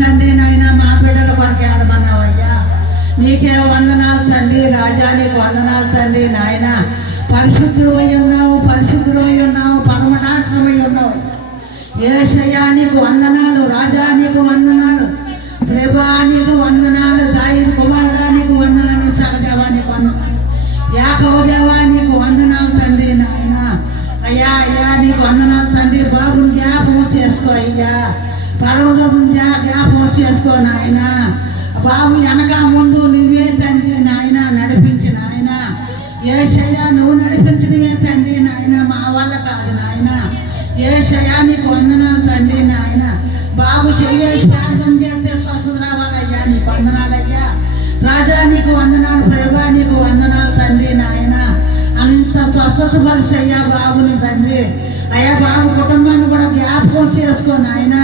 తండ్రి నాయన, మా బిడ్డల కొరకు ఆడమన్నావయ్యా. నీకే వందనాలు తండ్రి రాజా, నీకు వందనాలు తండ్రి నాయన. పరిశుద్ధుడు అయి ఉన్నావు, పరిశుద్ధుడు అయి ఉన్నావు, పరమడాక్టరమై ఉన్నావు. యేసయ్యా నీకు వందనాలు, రాజా నీకు వందనాలు, ప్రభా నీకు వందనాలు, దావీదు కుమారుడా నీకు వందనాలు, సహదేవా నీకు వందనాలు, యాకోబు దేవా నీకు వందనాలు తండ్రి నాయన. అయ్యా అయ్యా నీకు వందనాలు తండ్రి. బాబుని జ్ఞాపకం చేసుకో అయ్యా, పర్వతం జ్ఞాపకం చేసుకో నాయన. బాబు వెనక ముందు నువ్వే తండ్రి నాయన నడిపించిన ఆయన. యేసయ్యా నువ్వు నడిపించడమే తండ్రి నాయన, మా వల్ల కాదు నాయన. యేసయ్యా నీకు వందనాలు తండ్రి నాయన. బాబు చెయ్యేసి ప్రార్థన చేస్తే స్వస్థత రావాలయ్యా, నీకు వందనాలయ్యా. రాజా నీకు వందనాలు, ప్రభా నీకు వందనాలు తండ్రి నాయన. అంత స్వస్థత పరిచయ్యా బాబుని తండ్రి. అయ్యా బాబు కుటుంబాన్ని కూడా జ్ఞాపకం చేసుకో నాయన.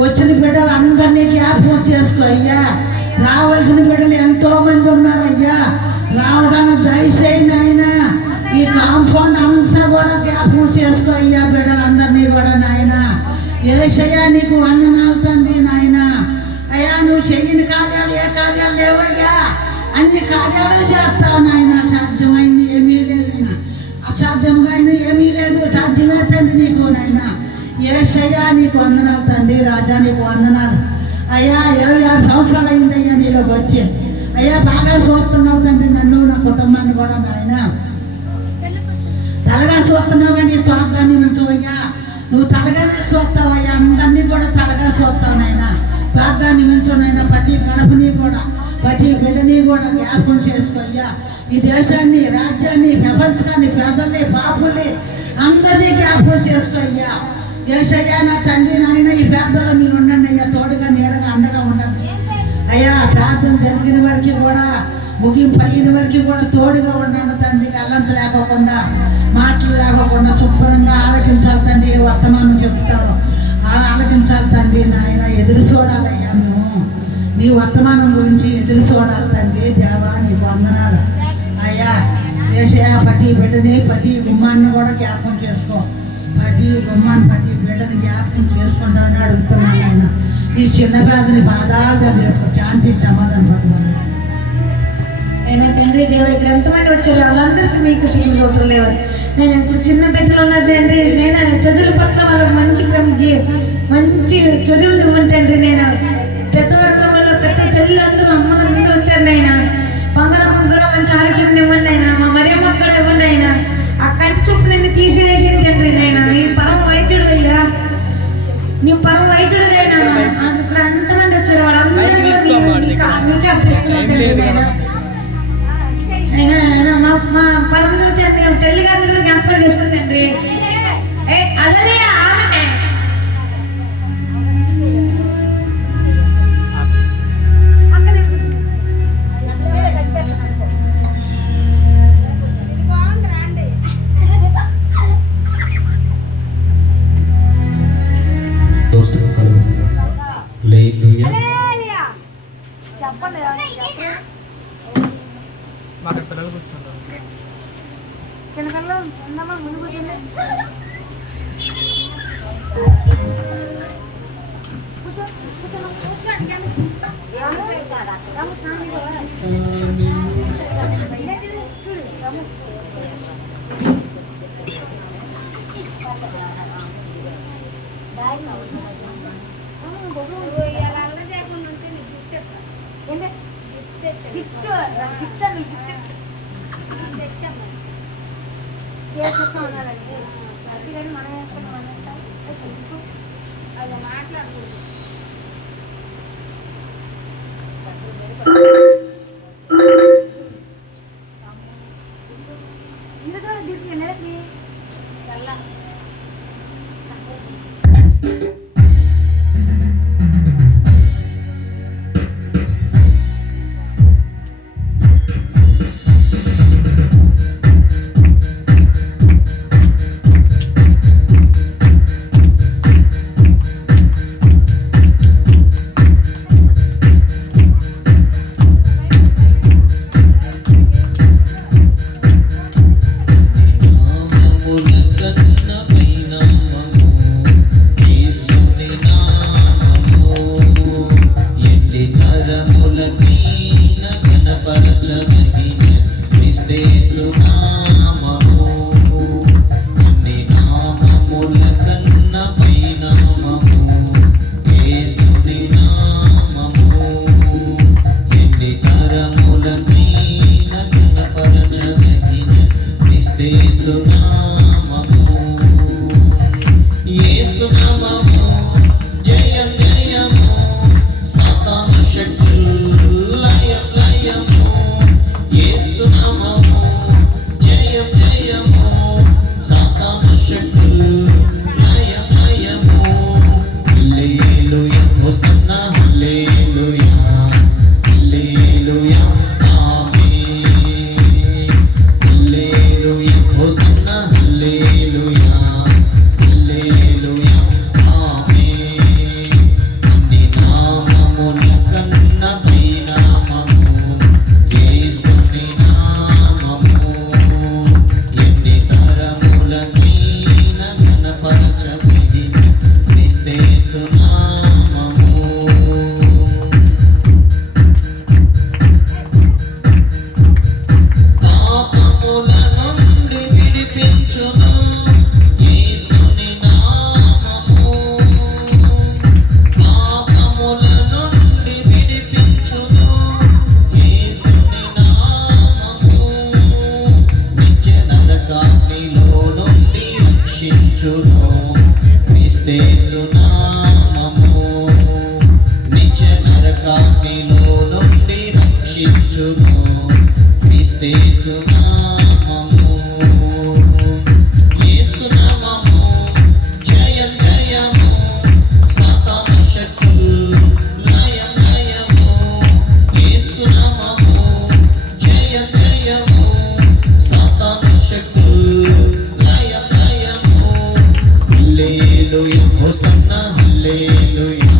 వచ్చిన బిడ్డలు అందరినీ జ్ఞాపకం చేసుకో అయ్యా. రావాల్సిన బిడ్డలు ఎంతో మంది ఉన్నారయ్యా, రావడానికి దయచేయండి ఆయన. ఈ కాంపౌండ్ అంతా కూడా జ్ఞాపకం చేసుకో అయ్యా, బిడ్డలందరినీ కూడా నాయన. యేసయ్యా నీకు వందనాలు తండ్రి నాయన. అయ్యా నువ్వు చెయ్యని కార్యాలు ఏ కార్యాలు లేవయ్యా, అన్ని కార్యాలు చేస్తావు నాయన. సాధ్యమైంది ఏమీ లేదు, అసాధ్యంగా అయినా ఏమీ లేదు, సాధ్యమే తండ్రి నీకు నాయన. యేసయ్యా నీకు వందనాలు తండ్రి రాజా, నీకు వందనాలు. అయ్యా 26 సంవత్సరాలు అయిందయ్యా నీలోకి వచ్చి. అయ్యా బాగా చూస్తున్నావు తండ్రి నన్ను, నా కుటుంబాన్ని కూడా నాయన. తలగా చూస్తున్నావు కానీ తోటగా నిమించవయ్యా. నువ్వు తలగానే చూస్తావయ్యా, అందరినీ కూడా తలగా చూస్తావు నాయన. తోటగా నిమించునైనా ప్రతి గడపని కూడా, ప్రతి బిడ్డని కూడా జ్ఞాపకం చేసుకోయ్యా. ఈ దేశాన్ని, రాజ్యాన్ని, ప్రపంచాన్ని, పెద్దల్ని, పాపుల్ని అందరినీ జ్ఞాపకం చేసుకోయ్యా. యేసయ్యా నా తండ్రి నాయన, ఈ ప్రార్థనలో మీరు ఉండండి అయ్యా, తోడుగా నీడగా అండగా ఉండండి అయ్యా. ప్రార్థన జరిగిన వరకు కూడా, ముగింపు అయిన వరకు కూడా తోడుగా ఉండండి తండ్రి. అల్లంత లేకోకుండా, మాటలు లేకోకుండా శుభ్రంగా ఆలకించాలి తండ్రి. ఏ వర్తమానం చెప్తాడో ఆలకించాలి తండ్రి నాయన. ఎదురు చూడాలయ్యా, మేము నీ వర్తమానం గురించి ఎదురు చూడాలి తండ్రి. దేవా నీకు వందనాలు అయ్యా. యేసయ్యా ప్రతి బిడ్డని, ప్రతి గుమ్మాన్ని కూడా జ్ఞాపకం చేసుకో. ప్రతి గుమ్మాన్ని, ప్రతి బిడ్డని జ్ఞాపకం చేసుకుంటామని అడుగుతున్నాను ఆయన. ఈ చిన్న పేదని బాధాగా శాంతి సమాధానం పడుతున్నాను అయినా తండ్రి. దేవ ఇక్కడ ఎంతమంది వచ్చారు, వాళ్ళందరికీ మీకు శుభ్రతలు లేవు. నేను ఇప్పుడు చిన్న పెద్దలు ఉన్నారు తండ్రి. నేను చదువుల పట్ల వాళ్ళకి మంచి చదువులు ఇవ్వండి తండ్రి. నేను పెద్ద వర్గం వల్ల పెద్ద తల్లిదండ్రులు అమ్మలందరూ వచ్చారు నాయన. బంగారమ్మకు కూడా మంచి ఆరోగ్యం ఇవ్వండి అయినా. మా మరియమ్మకు కూడా ఇవ్వండి అయినా. ఆ కంటి చూపు నేను తీసివేసింది తండ్రి నాయన. ఈ పరమ వైద్యుడు అయ్యా, నీ పరమ వైద్యుడు అయినా. ఇక్కడ ఎంతమంది వచ్చారు, వాళ్ళందరూ మీకే అప్పిస్తున్నాను తండ్రి నాయన. అయినా మా పరమ తల్లి గారిని కూడా జ్ఞాపకం చేసుకుని తండ్రి. అలాగే ఆమె చెప్పండి. మాకు పిల్లలు కూర్చుంటారు కిందకల్లా ఉందమ్మా, ముందు కూర్చోండి. తొలగించును క్రీస్తు నామము యేసు నామము జయం జయము సాతాను శక్తులు లయం లయము యేసు నామము జయం జయము సాతాను శక్తులు లయం లయము హల్లెలూయా హోసన్నా హల్లెలూయా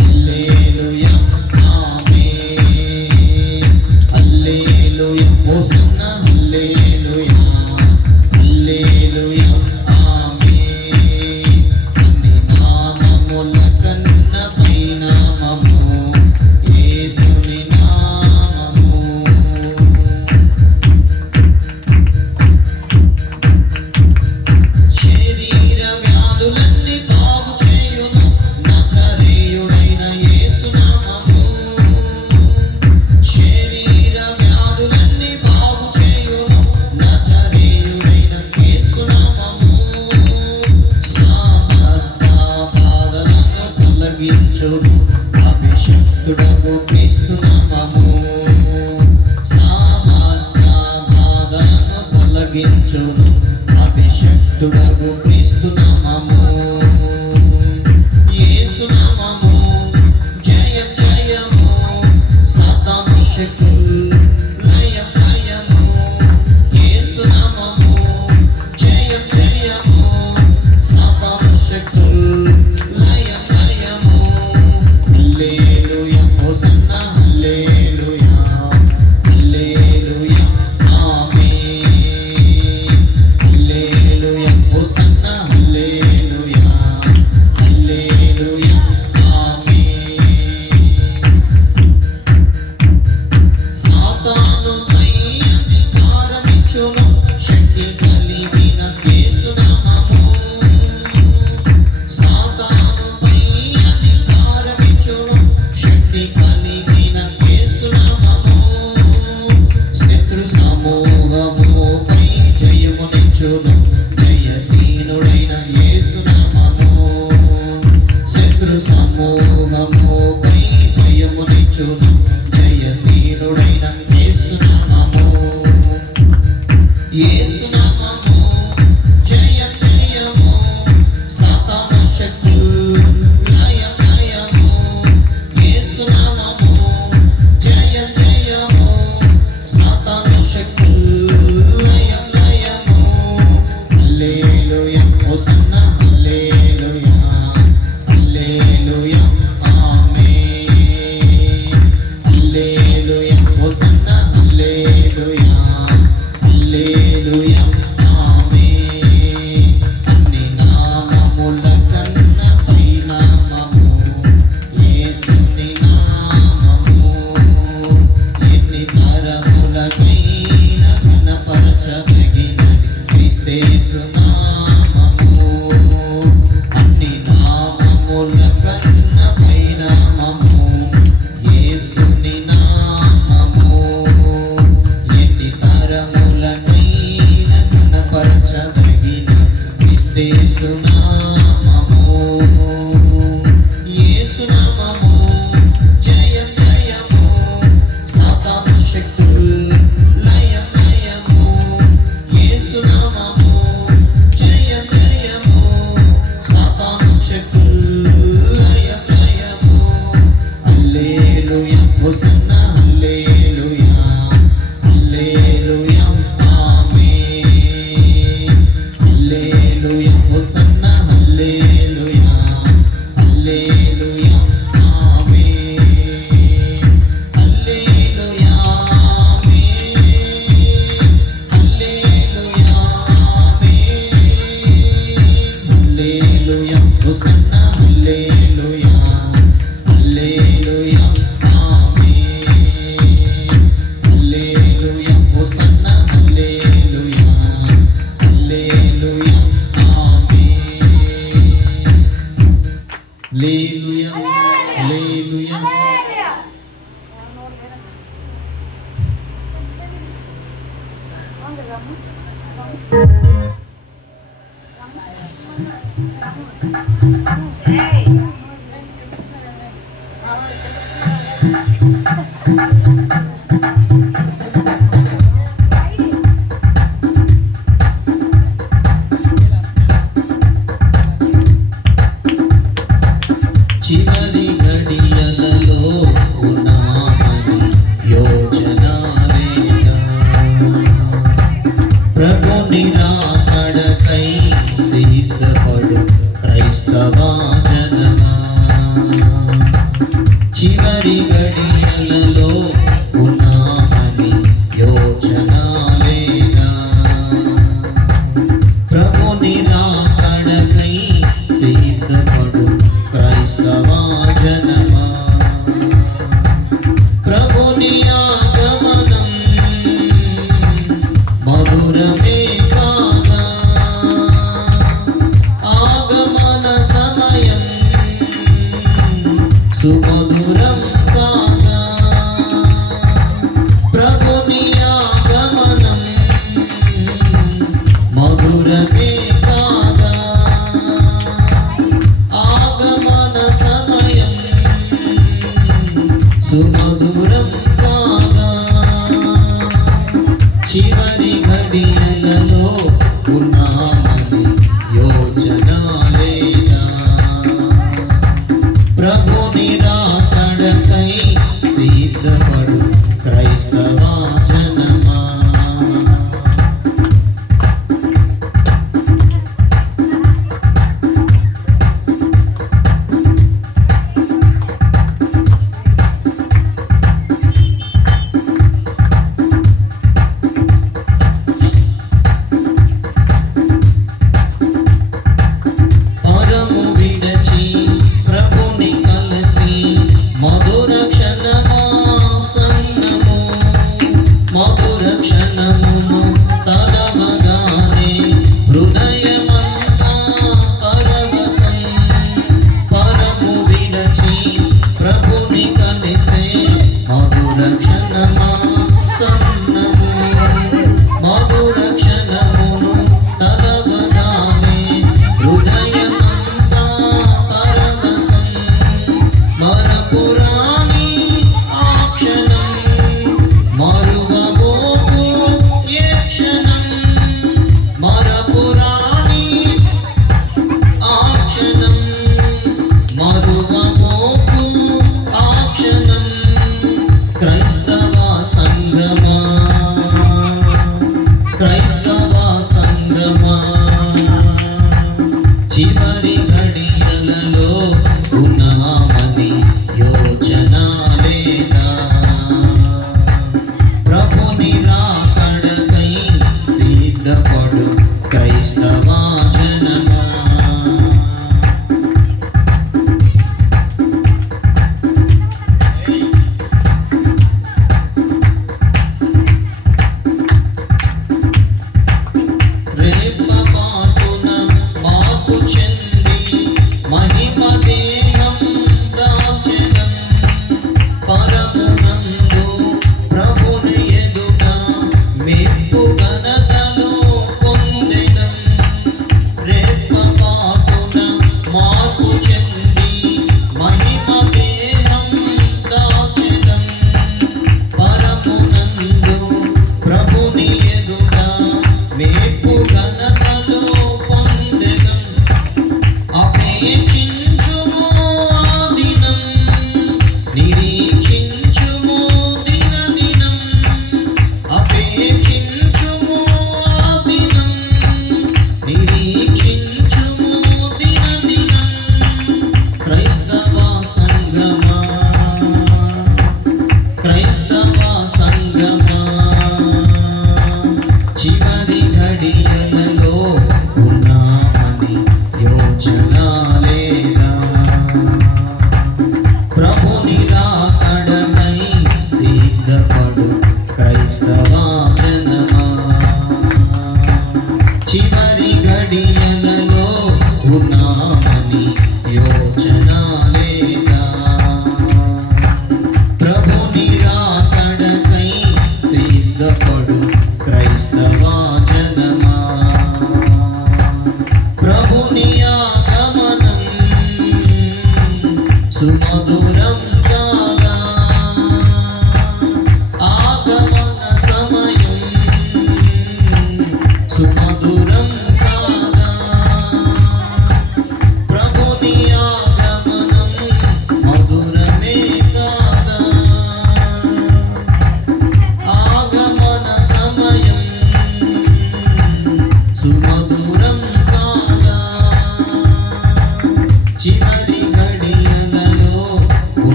హల్లెలూయా ఆమేన్ హల్లెలూయా హోసన్నా హల్లెలూయా హల్లెలూయా ఆమేన్ అన్ని నామముల కన్న పై నామము యేసుని నామము శరీర వ్యాధులన్నీ బాగు చేయును నజరేయుడైన యేసు నామము శరీర వ్యాధులన్నీ బాగు చేయును నజరేయుడైన యేసు నామము సమస్త బాధలను తొలగించును అభిషక్తుడగు క్రీస్తు నామము సమస్త బాధలను తొలగించును అభిషక్తుడగు క్రీస్తు నామము యేసు నామము జయం జయము సాతాను శక్తులు లయం లయము యేసు నామము జయం జయము సాతాను శక్తులు లయం లయము హల్లెలూయా హోసన్నా హల్లెలూయా హల్లెలూయా ఆమేన్ హల్లెలూయా హోసన్నా హల్లెలూయా హల్లెలూయా ఆమేన్ సాతానుపై అధికారమిచ్చును శక్తి కలిగిన యేసు నామము సాతానుపై అధికారమిచ్చును శక్తి కలిగిన యేసు నామము శత్రు సమూహముపై జయమునిచ్చును జయశీనుడైన యేసు నామము శత్రు సమూహముపై జయమునిచ్చును జయశీనుడైన యేసు నామము యేసు నామము జయం జయము సాతాను శక్తులు లయం లయము యేసు నామము జయం జయము సాతాను శక్తులు లయం లయము హల్లెలూయా హోసన్నా హల్లెలూయా హల్లెలూయా ఆమేన్ హల్లెలూయా హోసన్నా హల్లెలూయా హల్లెలూయా ఆమేన్ అన్ని నామముల కన్న పై నామము యేసుని నామము ఎన్ని తరములకైన కనపరచదగినది క్రీస్తు నామము అన్ని నామముల కన్న పై నామము యేసుని నామము ఎన్ని తరములకైన కనపరచదగిన క్రీస్తు నామము యేసు నామము జయం జయము సాతాను శక్తులు లయం లయము యేసు నామము జయం జయము సాతాను శక్తులు లయం లయము హల్లెలూయా హోసన్నా హల్లెలూయా హల్లెలూయా ఆమేన్ హల్లెలూయా హోసన్నా హల్లెలూయా హల్లెలూయా ఆమేన్ హల్లెలూయా ఆమేన్ హల్లెలూయా ఆమేన్ హల్లెలూయా హోసన్నా హల్లెలూయా హల్లెలూయా ఆమేన్ హల్లెలూయా హోసన్నా హల్లెలూయా హల్లెలూయా ఆమేన్ హల్లెలూయా హల్లెలూయా Hey! చివరి గడియలలో ఉన్నామని యోచన లేదా ప్రభుని రాకడకై సిద్ధపడు క్రైస్తవ జనమా ప్రభుని ఆగమనం మధురమే కాగా ఆగమన సమయం సుమధురం కాగా ప్రభుని ఆగమనం మధురమే కాగా ఆగమన సమయం సుమధురం కాగా చివరి ఘడియలలో ఉన్నామని యోచన లేదా ప్రభుని రాకడకై సిద్ధపడు క్రైస్తవ జనమా పరము విడచి ప్రభుని కలిసి మధుర క్షణమాసన్నము మధుర క్షణమును తలవగానే హృదయమంతా పరవశం పరము విడచి ప్రభుని కలిసే మధుర క్షణమాసన్నము మధుర క్షణమును తలవగానే హృదయమంతా పరవశం మరపురాని ఆ క్షణం మరువబోకు ఏ క్షణం మరపురాని ఆ క్షణం మరువబోకు ఆ క్షణం క్రైస్తవ సంగమా క్రైస్తవ సంగమా చివరి ఘడియలలో ఉన్నామని యోచన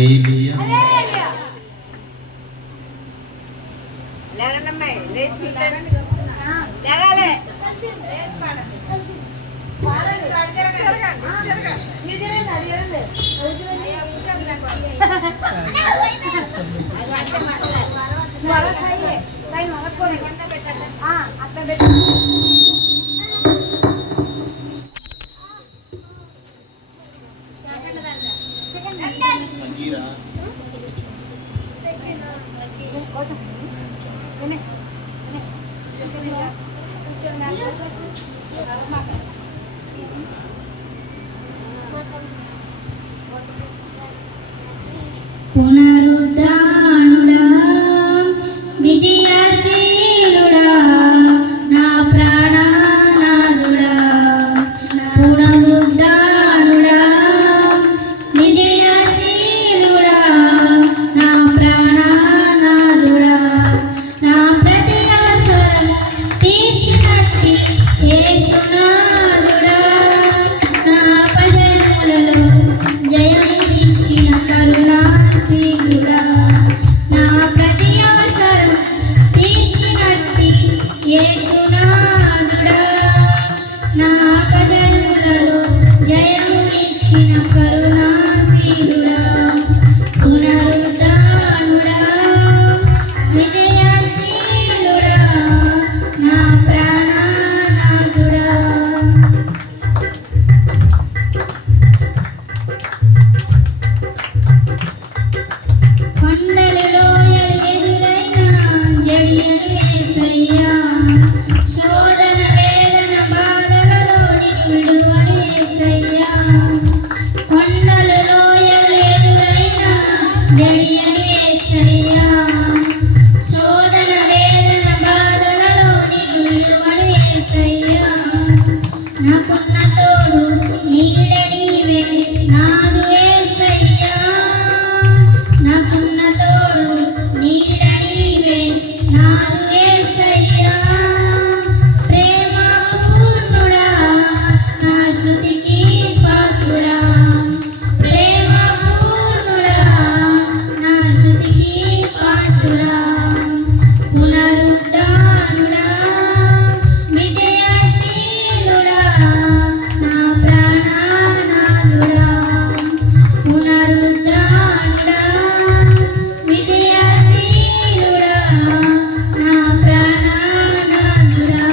హల్లెలూయా. పునరుద్ధానుడా విజయశీలుడా నా ప్రాణనాథుడా పునరుద్ధానుడా విజయశీలుడా నా ప్రాణనాథుడా నా ప్రతి అవసరం తీర్చినట్టి యేసునాథుడా నా అపజయములలో జయమిచ్చిన కరుణాశీలుడా నా ప్రతి అవసరం తీర్చినట్టి యేసునాథుడా నా అపజయములలో జయమిచ్చిన కరుణాశీలుడా పునరుద్ధానుడా విజయశీలుడా నా ప్రాణనాథుడా. కొండలు లోయలు ఎదురైనా జడియను యేసయ్యా శోధన వేదన బాధలలో నిన్ను విడువను యేసయ్యా కొండలు లోయలు ఎదురైనా జడియను యేసయ్యా శోధన వేదన బాధలలో నిన్ను విడువను యేసయ్యా నాకున్న తోడు నీడ నీవే నాదు యేసయ్యా నాకున్న తోడు నీడ నీవే నాదు యేసయ్యా ప్రేమ పూర్ణుడా నా స్తుతికి పాత్రుడా ప్రేమ పూర్ణుడా నా స్తుతికి పాత్రుడా పునరుద్ధానుడా విజయశీలుడా నా ప్రాణనాథుడా పునరుద్ధానుడా విజయశీలుడా నా ప్రాణనాథుడా.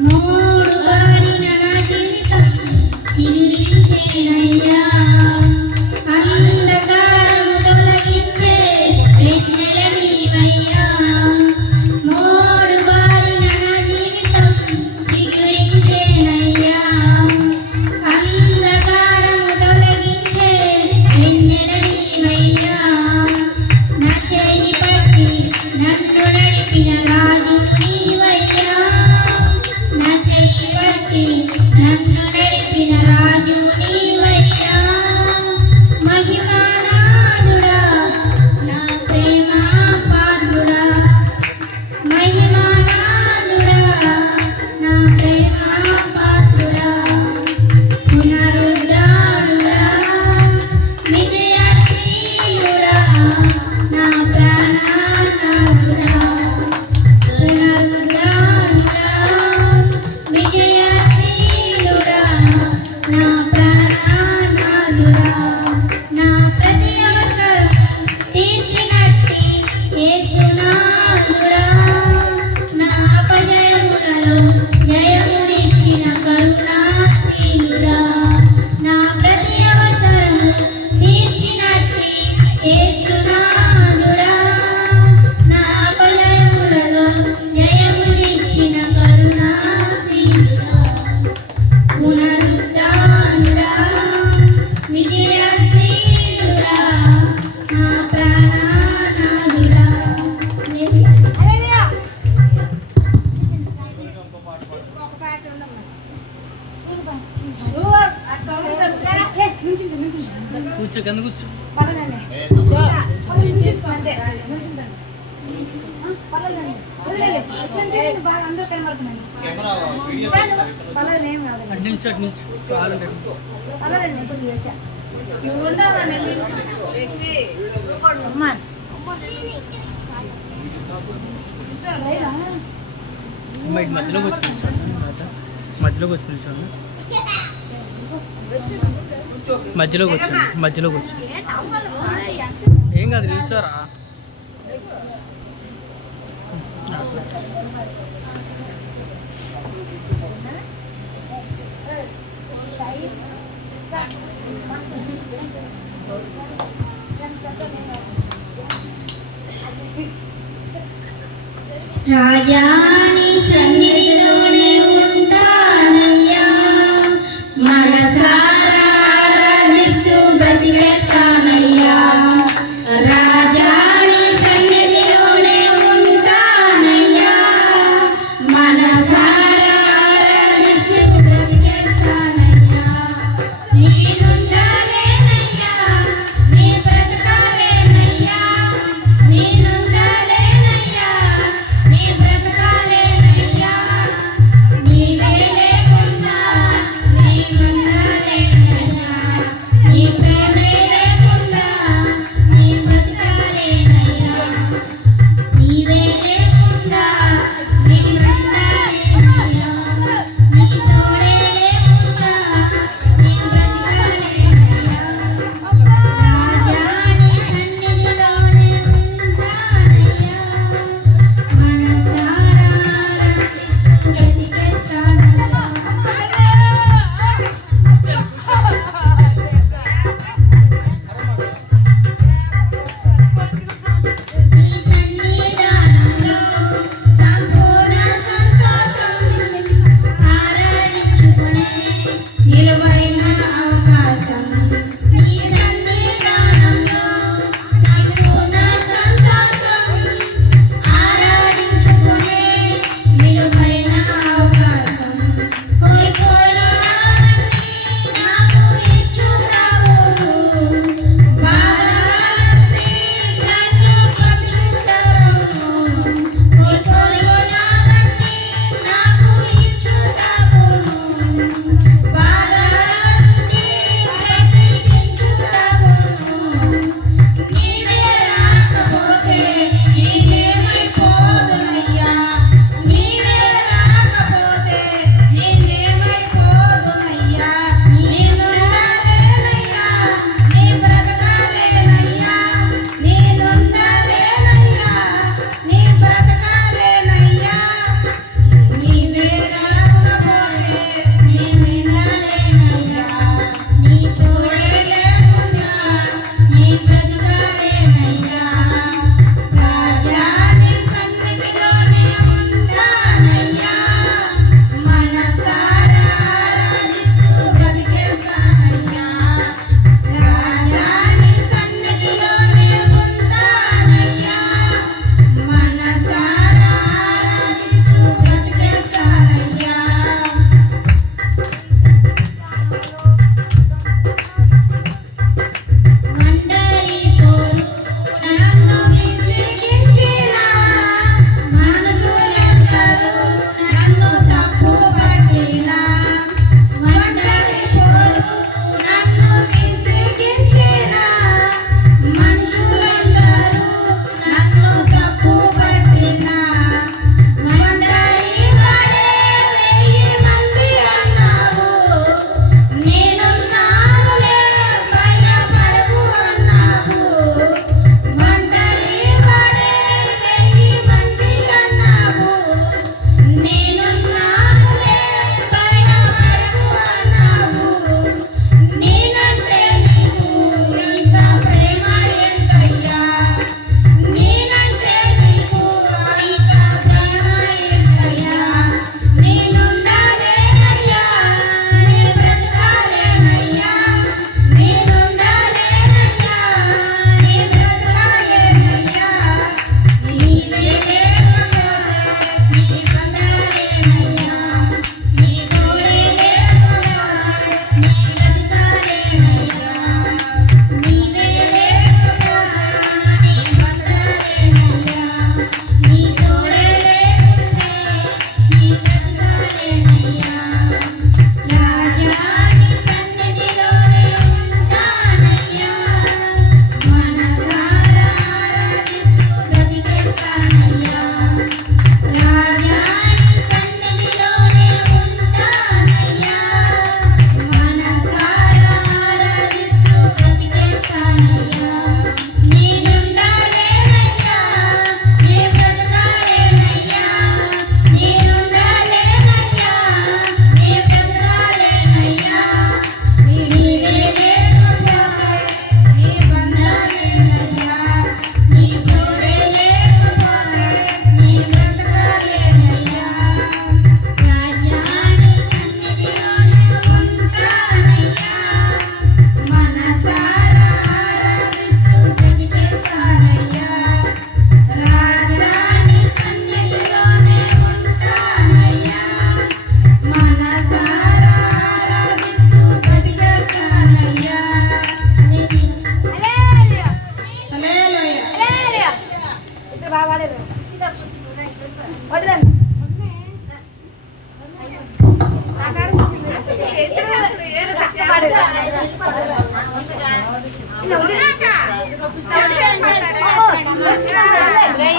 మూడు బారిన నా జీవితం చిగురించేనయ్యా అంధకారము తొలగించే వెన్నెల నీవయ్యా మూడు బారిన నా జీవితం చిగురించేనయ్యా అంధకారము తొలగించే వెన్నెల నీవయ్యా నా చేయి పట్టి నన్ను నడిపిన రాజు నీవయ్యా నా చేయి పట్టి నన్ను నడిపిన రాజు నీవయ్యా మహిమానాథుడా నా ప్రేమ పాత్రుడా మహిమానాథుడా నా ప్రేమ పాత్రుడా పునరుద్ధానుడా విజయశీలుడా నా ప్రాణనాథుడా పునరుద్ధానుడా విజయశీలుడా నా ప్రాణనాథుడా నా ప్రతి అవసరం తీర్చినట్టి యేసునాథుడా నా అపజయములలో జయమునిచ్చిన కరుణాశీలుడా నా ప్రతి అవసరం తీర్చినట్టి యేసునాథుడా నా అపజయములలో జయమునిచ్చిన కరుణాశీలుడా పునరుద్ధానుడా విజయశీలుడా నా ప్రాణనాథుడా. కూర్చో కింద కూర్చో. బాగా అందరూ కనబడుతున్నాయి. పర్లేదు, ఏం కాదు. అటు నుంచి కావాలంటే పర్లేదండి, ఇప్పుడు చేశా. ఇవి ఉండవా నేను అమ్మా అమ్మాయి మధ్యలోకి వచ్చి నిల్చోండి. మధ్యలోకి వచ్చి నిల్చోండి. మధ్యలోకి వచ్చి ఏం కాదు, నిల్చోరా. రాజాని సన్నిధిలోనే ఉంటానయ్యా, మనసారా ఆరాధిస్తూ బ్రతికేస్తానయ్యా. రాజాని సన్నిధిలోనే ఉంటానయ్యా, మనసారా ఆరాధిస్తూ బ్రతికేస్తానయ్యా. నేనుండాలేనయ్యా, నీ బ్రతకాలేనయ్యా, నేనుండాలేనయ్యా, నీ బ్రతకాలేనయ్యా.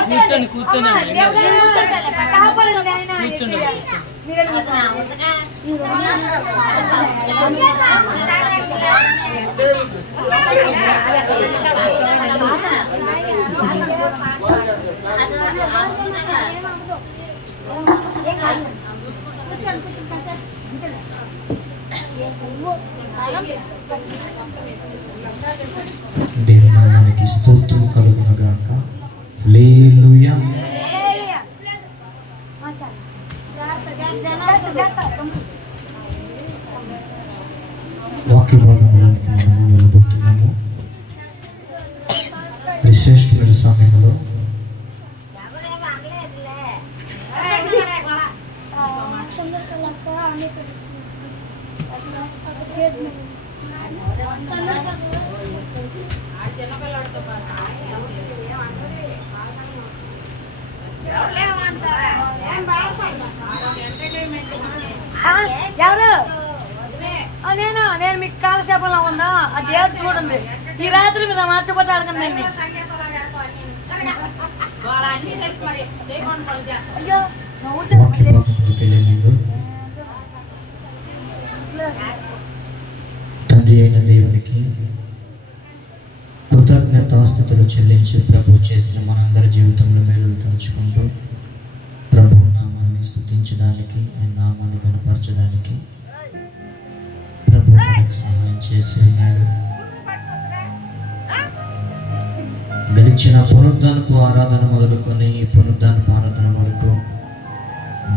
కూర్చొని కూర్చొని దేవుని నామానికి స్తోత్రం కలుగునుగాక. హల్లెలూయా. వాక్య భాగంలోనికి మనము వెళ్ళబోతున్నాము. ఈ శ్రేష్ఠమైన సమయంలో ఎవరు నేను మీకు కాలక్షేపంలో ఉన్నా ఆ దేవుడు చూడండి. ఈ రాత్రి మీరు మర్చిపోతే అడగండి. వాక్య భాగంలోకి వెళ్ళే ముందు తండ్రి అయిన దేవునికి కృతజ్ఞతాస్తుతులు చెల్లించి ప్రభు చేసిన మనందరి జీవితంలో మేలులు తలుచుకుంటూ ప్రభు నామాన్ని స్తుతించడానికి, ఆయన నామాన్ని కనపరచడానికి ప్రభు మనకు సహాయం చేసి ఉన్నాడు. గడిచిన పునరుద్ధానపు ఆరాధన మొదలుకొని ఈ పునరుద్ధానపు ఆరాధన వరకు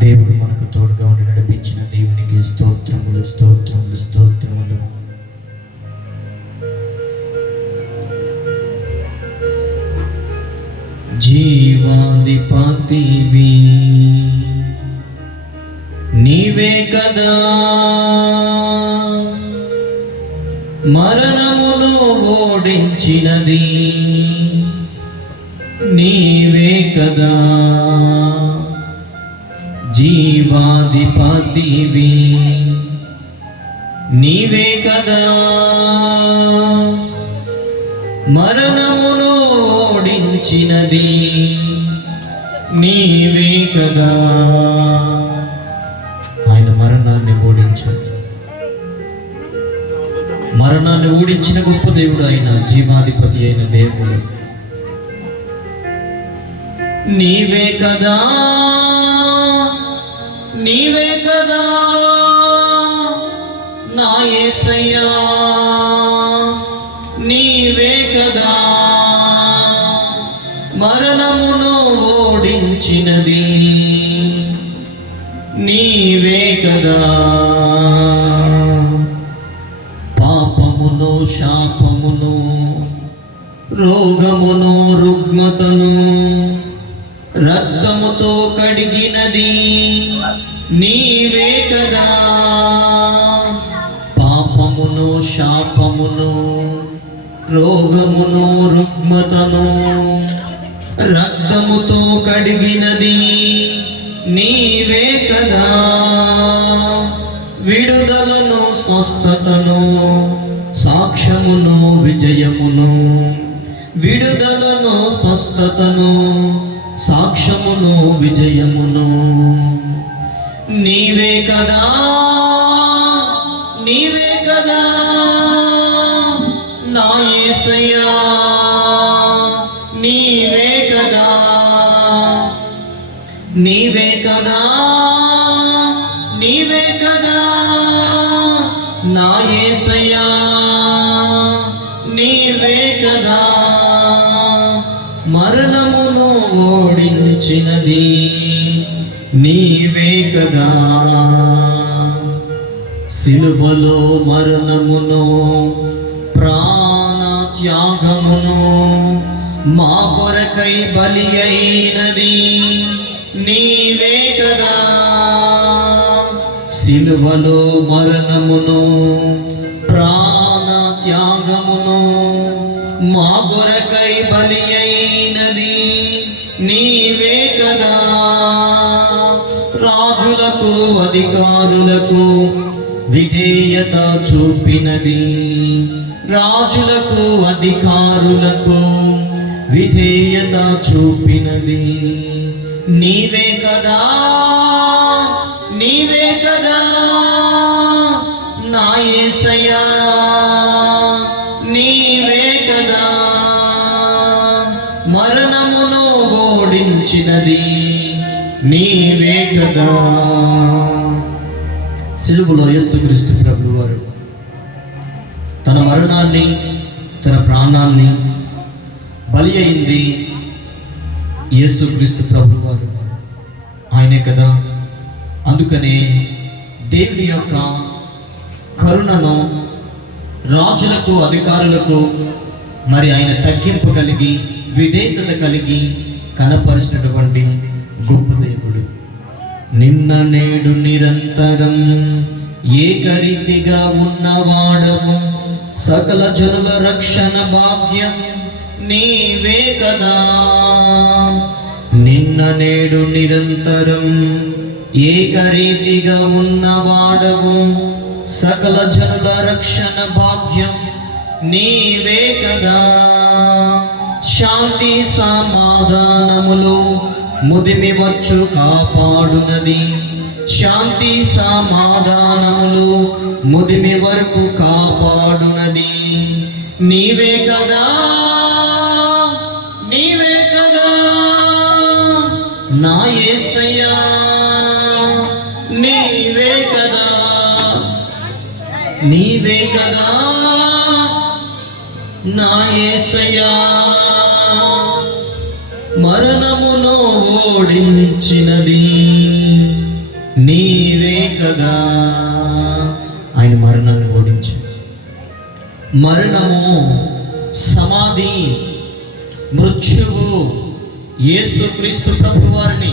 దేవుడు మనకు తోడుగా ఉండి నడిపించిన దేవునికి స్తోత్రములు స్తోత్రములు స్తోత్రములు. జీవాధిపతివి నీవే కదా, మరణమును ఓడించినది నీవే కదా. జీవాధిపతివి నీవే కదా, మరణమును ఓడించినది నీవే కదా. ఆయన మరణాన్ని ఓడించాడు. మరణాన్ని ఓడించిన గొప్ప దేవుడు ఆయన, జీవాధిపతి అయిన దేవుడు. నీవే కదా, నీవే కదా నా యేసయ్యా, నీవే కదా, మరణమును ఓడించినది నీవే కదా. పాపమును శాపమును రోగమును రుగ్మతను రక్తముతో కడిగినది నీవే కదా. పాపమును శాపమును రోగమును రుగ్మతను రక్తముతో కడిగినది నీవే కదా. విడుదలను స్వస్థతను సాక్ష్యమును విజయమును, విడుదలను స్వస్థతను సాక్ష్యమును విజయమును నీవే కదా, నీవే కదా నా యేసయ్యా, నీవే కదా, నీవే కదా, నీవే కదా నా యేసయ్యా, నీవే కదా, మరణమును ఓడించినది నీవే కదా. సిలువలో మరణమును ప్రాణ త్యాగమును మా కొరకై బలి అయినది నీవే కదా. సిలువలో మరణమును ప్రాణ త్యాగమును మా కొరకై బలి అయినది నీవే కదా. రాజులకు అధికారులకు విధేయ విధేయత చూపినది, రాజులకు అధికారులకు విధేయత చూపినది. నీవే కదా, నీవే కదా నా యేసయ్యా, నీవే కదా మరణమును ఓడించినది, నీవే కదా. సిలువలో యేసుక్రీస్తు ప్రభువు వారు తన మరణాన్ని, తన ప్రాణాన్ని బలి అయింది యేసుక్రీస్తు ప్రభువు వారు, ఆయనే కదా. అందుకనే దేవుని యొక్క కరుణను రాజులకు అధికారులకు మరి ఆయన తగ్గింపు కలిగి విధేయత కలిగి కనపరిచినటువంటి గొప్ప దేవుడు. నిన్న నేడు నిరంతరం ఏకరీతిగా ఉన్నవాడము, సకల జనుల రక్షణ భాగ్యం నీవే కదా. నిన్న నేడు నిరంతరం ఏకరీతిగా ఉన్నవాడవు, సకల జనుల రక్షణ భాగ్యం నీవే కదా. శాంతి సమాధానములు ముదిమి వచ్చు కాపాడునది, శాంతి సమాధానములు ముదిమి వరకు కాపాడునది, నీవే కదా, నీవే కదా నా యేసయ్యా, నీవే కదా, నీవే కదా నా యేసయ్యా, మరణమును ఓడించినది నీవే కదా. ఆయన మరణాన్ని ఓడించి, మరణము, సమాధి, మృత్యువు యేసుక్రీస్తు ప్రభువు వారిని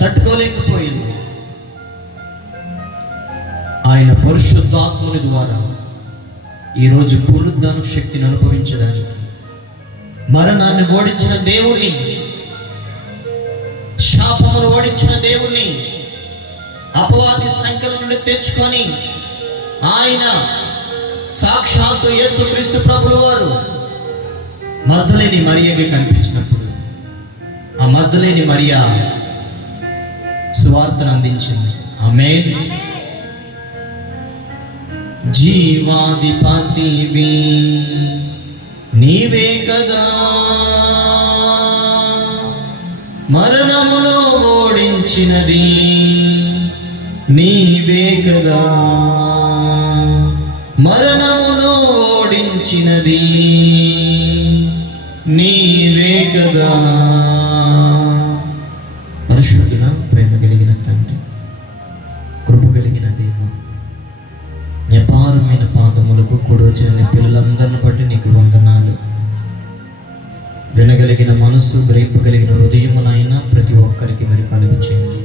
తట్టుకోలేకపోయింది. ఆయన పరిశుద్ధాత్ముని ద్వారా ఈరోజు పునరుద్ధాన శక్తిని అనుభవించడానికి, మరణాన్ని ఓడించిన దేవుణ్ణి, శాపమును ఓడించిన దేవుణ్ణి అపవాది సంఖ్యల నుండి తెచ్చుకొని ఆయన సాక్షాత్తు యేసుక్రీస్తు ప్రభువు వారు మగ్దలేని మరియకి కనిపించినప్పుడు ఆ మగ్దలేని మరియా సువార్తను అందించింది. ఆమేన్. జీవాధిపతివి నీవే కదా, మరణమును ఓడించినది నీవే కదా, మరణమును ఓడించినది నీవే కదా. పరిశుద్ధుల ప్రేమ కలిగిన తండ్రి, కృప కలిగిన దేవ, అపారమైన పాదములకు కూడొచ్చిన పిల్లలందరిని బట్టి నీకు వందనాలు. వినగలిగిన మనస్సు, గ్రహింపగలిగిన హృదయమునైనా ప్రతి ఒక్కరికి మీరు కలుగుచేయండి,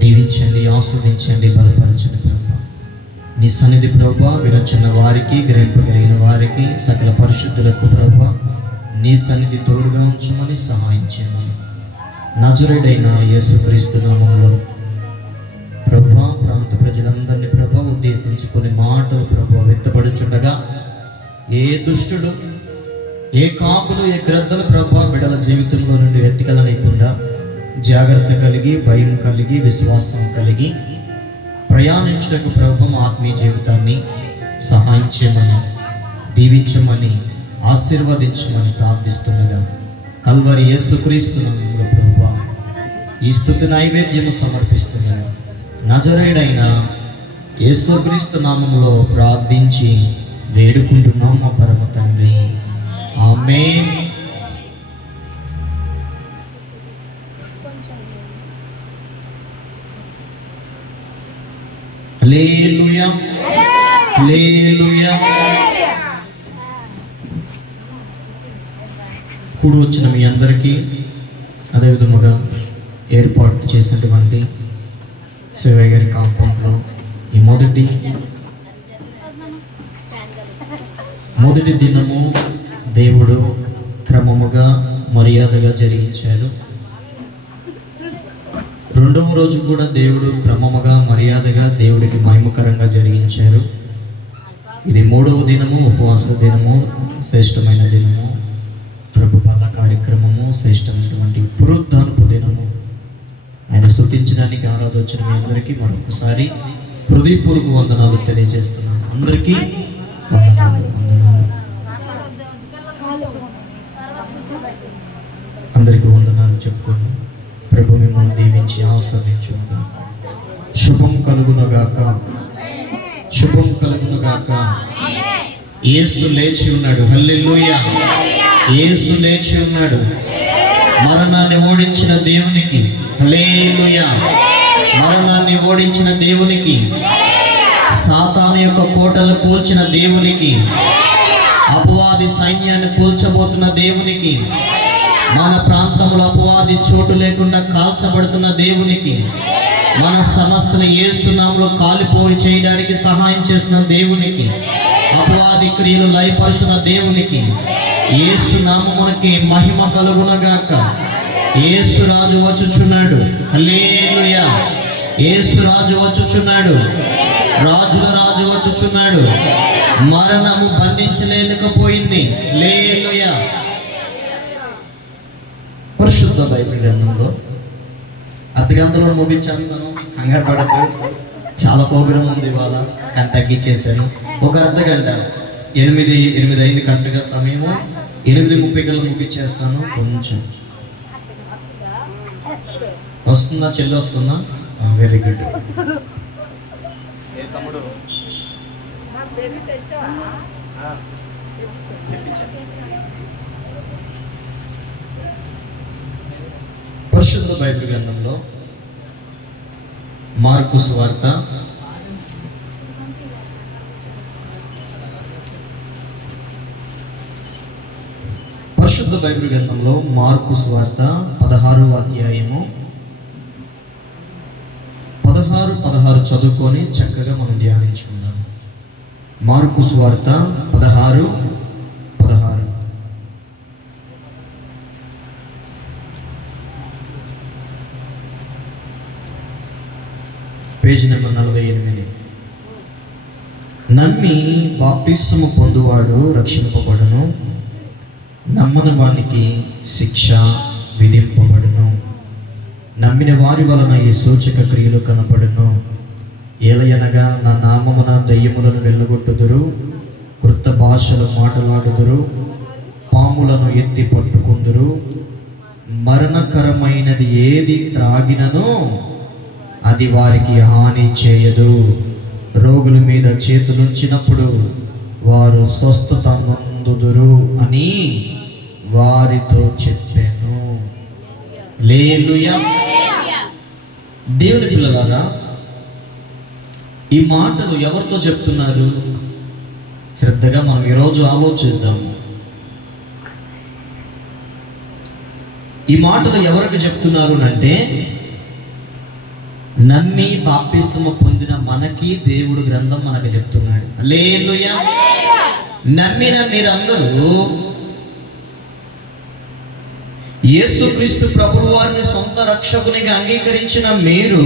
దీవించండి, ఆస్వాదించండి, బలపరచండి ప్రభా. నీ సన్నిధి ప్రభా వినొచ్చిన వారికి, గ్రహింపగలిగిన వారికి, సకల పరిశుద్ధులకు ప్రభా నీ సన్నిధి తోడుగా ఉంచమని సహాయం చేయమని నజరేయుడైన యేసుక్రీస్తు నామములో ప్రభా ప్రాంత ప్రజలందరినీ ప్రభా ఉద్దేశించుకుని మాటలు ప్రభా వెత్తబడుచుండగా ఏ దుష్టుడు, ఏ కాకులు, ఏ గ్రద్దలు ప్రభా బిడల జీవితంలో నుండి ఎత్తికలనీయకుండా జాగ్రత్త కలిగి, భయం కలిగి, విశ్వాసం కలిగి ప్రయాణించడానికి ప్రభు ఆత్మీయ జీవితాన్ని సహాయం చేయమని, దీవించమని, ఆశీర్వదించమని ప్రార్థిస్తుండగా కల్వరి యేసుక్రీస్తు నామములో ప్రభువా ఈ స్తుతి నైవేద్యము సమర్పిస్తుండగా నజరేయుడైన యేసుక్రీస్తు నామములో ప్రార్థించి వేడుకుంటున్నాం మా పరమ తండ్రి. ఆమేన్. హల్లెలూయా, హల్లెలూయా. కూడి వచ్చిన మీ అందరికీ, అదేవిధముగా ఏర్పాటు చేసినటువంటి శివయ్య గారి కాంపౌండ్లో ఈ మొదటి దినము దేవుడు క్రమముగా మర్యాదగా జరిగించాడు. రెండవ రోజు కూడా దేవుడు క్రమముగా మర్యాదగా దేవుడికి మహిమకరంగా జరిగించారు. ఇది మూడవ దినము, ఉపవాస దినము, శ్రేష్టమైన దినము, ప్రభు పద కార్యక్రమము, శ్రేష్టమైనటువంటి పునరుద్ధానపు దినము. ఆయన స్తుతించడానికి ఆరాధన మీ అందరికీ మరొకసారి హృదయపూర్వక వందనాలు తెలియజేస్తున్నాను. అందరికీ వందనాలు. అందరికీ వందనాలు చెప్పుకోండి. ప్రభు మిమ్మల్ని దీవించి ఆస్వాదించుగాక. శుభం కలుగునగాక, శుభం కలుగునగాక. యేసు లేచి ఉన్నాడు. హల్లెలూయా. యేసు లేచి ఉన్నాడు. మరణాన్ని ఓడించిన దేవునికి హల్లెలూయా. మరణాన్ని ఓడించిన దేవునికి, సాతాను యొక్క కోటలు కూల్చిన దేవునికి, అపవాది సైన్యాన్ని కూల్చబోతున్న దేవునికి, మన ప్రాంతంలో అపవాది చోటు లేకుండా కాల్చబడుతున్న దేవునికి, మన సమస్యను యేసు నామములో కాలిపోయి చేయడానికి సహాయం చేస్తున్న దేవునికి, అపవాది క్రియలు లయపరుచున్న దేవునికి యేసు నామమునకి మహిమ కలుగునగాక. యేసు రాజు వచ్చుచున్నాడు. హల్లెలూయా. యేసు రాజు వచ్చుచున్నాడు. రాజుల రాజు వచ్చుచున్నాడు. మరణము బంధించలేకపోయింది. హల్లెలూయా. పరిశుద్ధ బైబిల్ గ్రంథంలో అర్ధగంటలో ముగించేస్తాను, కంగారు పడద్దు. చాలా ప్రోగ్రామ్ ఉంది ఇవాళ, కానీ తగ్గించేశాను. ఒక అర్ధగంట, 8 అయింది కరెక్ట్గా సమయము. 8:30 కల్లా ముగించేస్తాను. కొంచెం వస్తుందా చెల్లి? వస్తుందా? Very good. తమ్ముడు పరిశుద్ధ బైబిల్ గ్రంథంలో మార్కు సువార్త 16వ అధ్యాయము 16 చదువుకొని చక్కగా మనం ధ్యానించుకుందాం. మార్కు సువార్త 16 పేజీ నెంబర్ 48. నమ్మి బాప్తిస్మము పొందువాడు రక్షింపబడును, నమ్మని వానికి శిక్ష విధింపబడును. నమ్మిన వారి వలన ఈ సూచక క్రియలు కనపడును. ఏలయనగా నా నామమున దయ్యములను వెళ్ళగొట్టుదురు, క్రొత్త భాషలు మాట్లాడుదురు, పాములను ఎత్తి పట్టుకుందురు, మరణకరమైనది ఏది త్రాగిననో అది వారికి హాని చేయదు. రోగుల మీద చేతులుంచినప్పుడు వారు స్వస్థత పొందుదురు అని వారితో చెప్పాను. హల్లెలూయా. దేవుని పిల్లలారా, ఈ మాటలు ఎవరితో చెప్తున్నారు? శ్రద్ధగా మనం ఈరోజు ఆలోచిద్దాము. ఈ మాటలు ఎవరికి చెప్తున్నారు అంటే, నమ్మి బాప్తిస్మము పొందిన మనకి దేవుడు గ్రంథం మనకు చెప్తున్నాడు. హల్లెలూయా. నమ్మిన మీరందరూ యేసుక్రీస్తు ప్రభువు వారిని సొంత రక్షకునిగా అంగీకరించిన మీరు,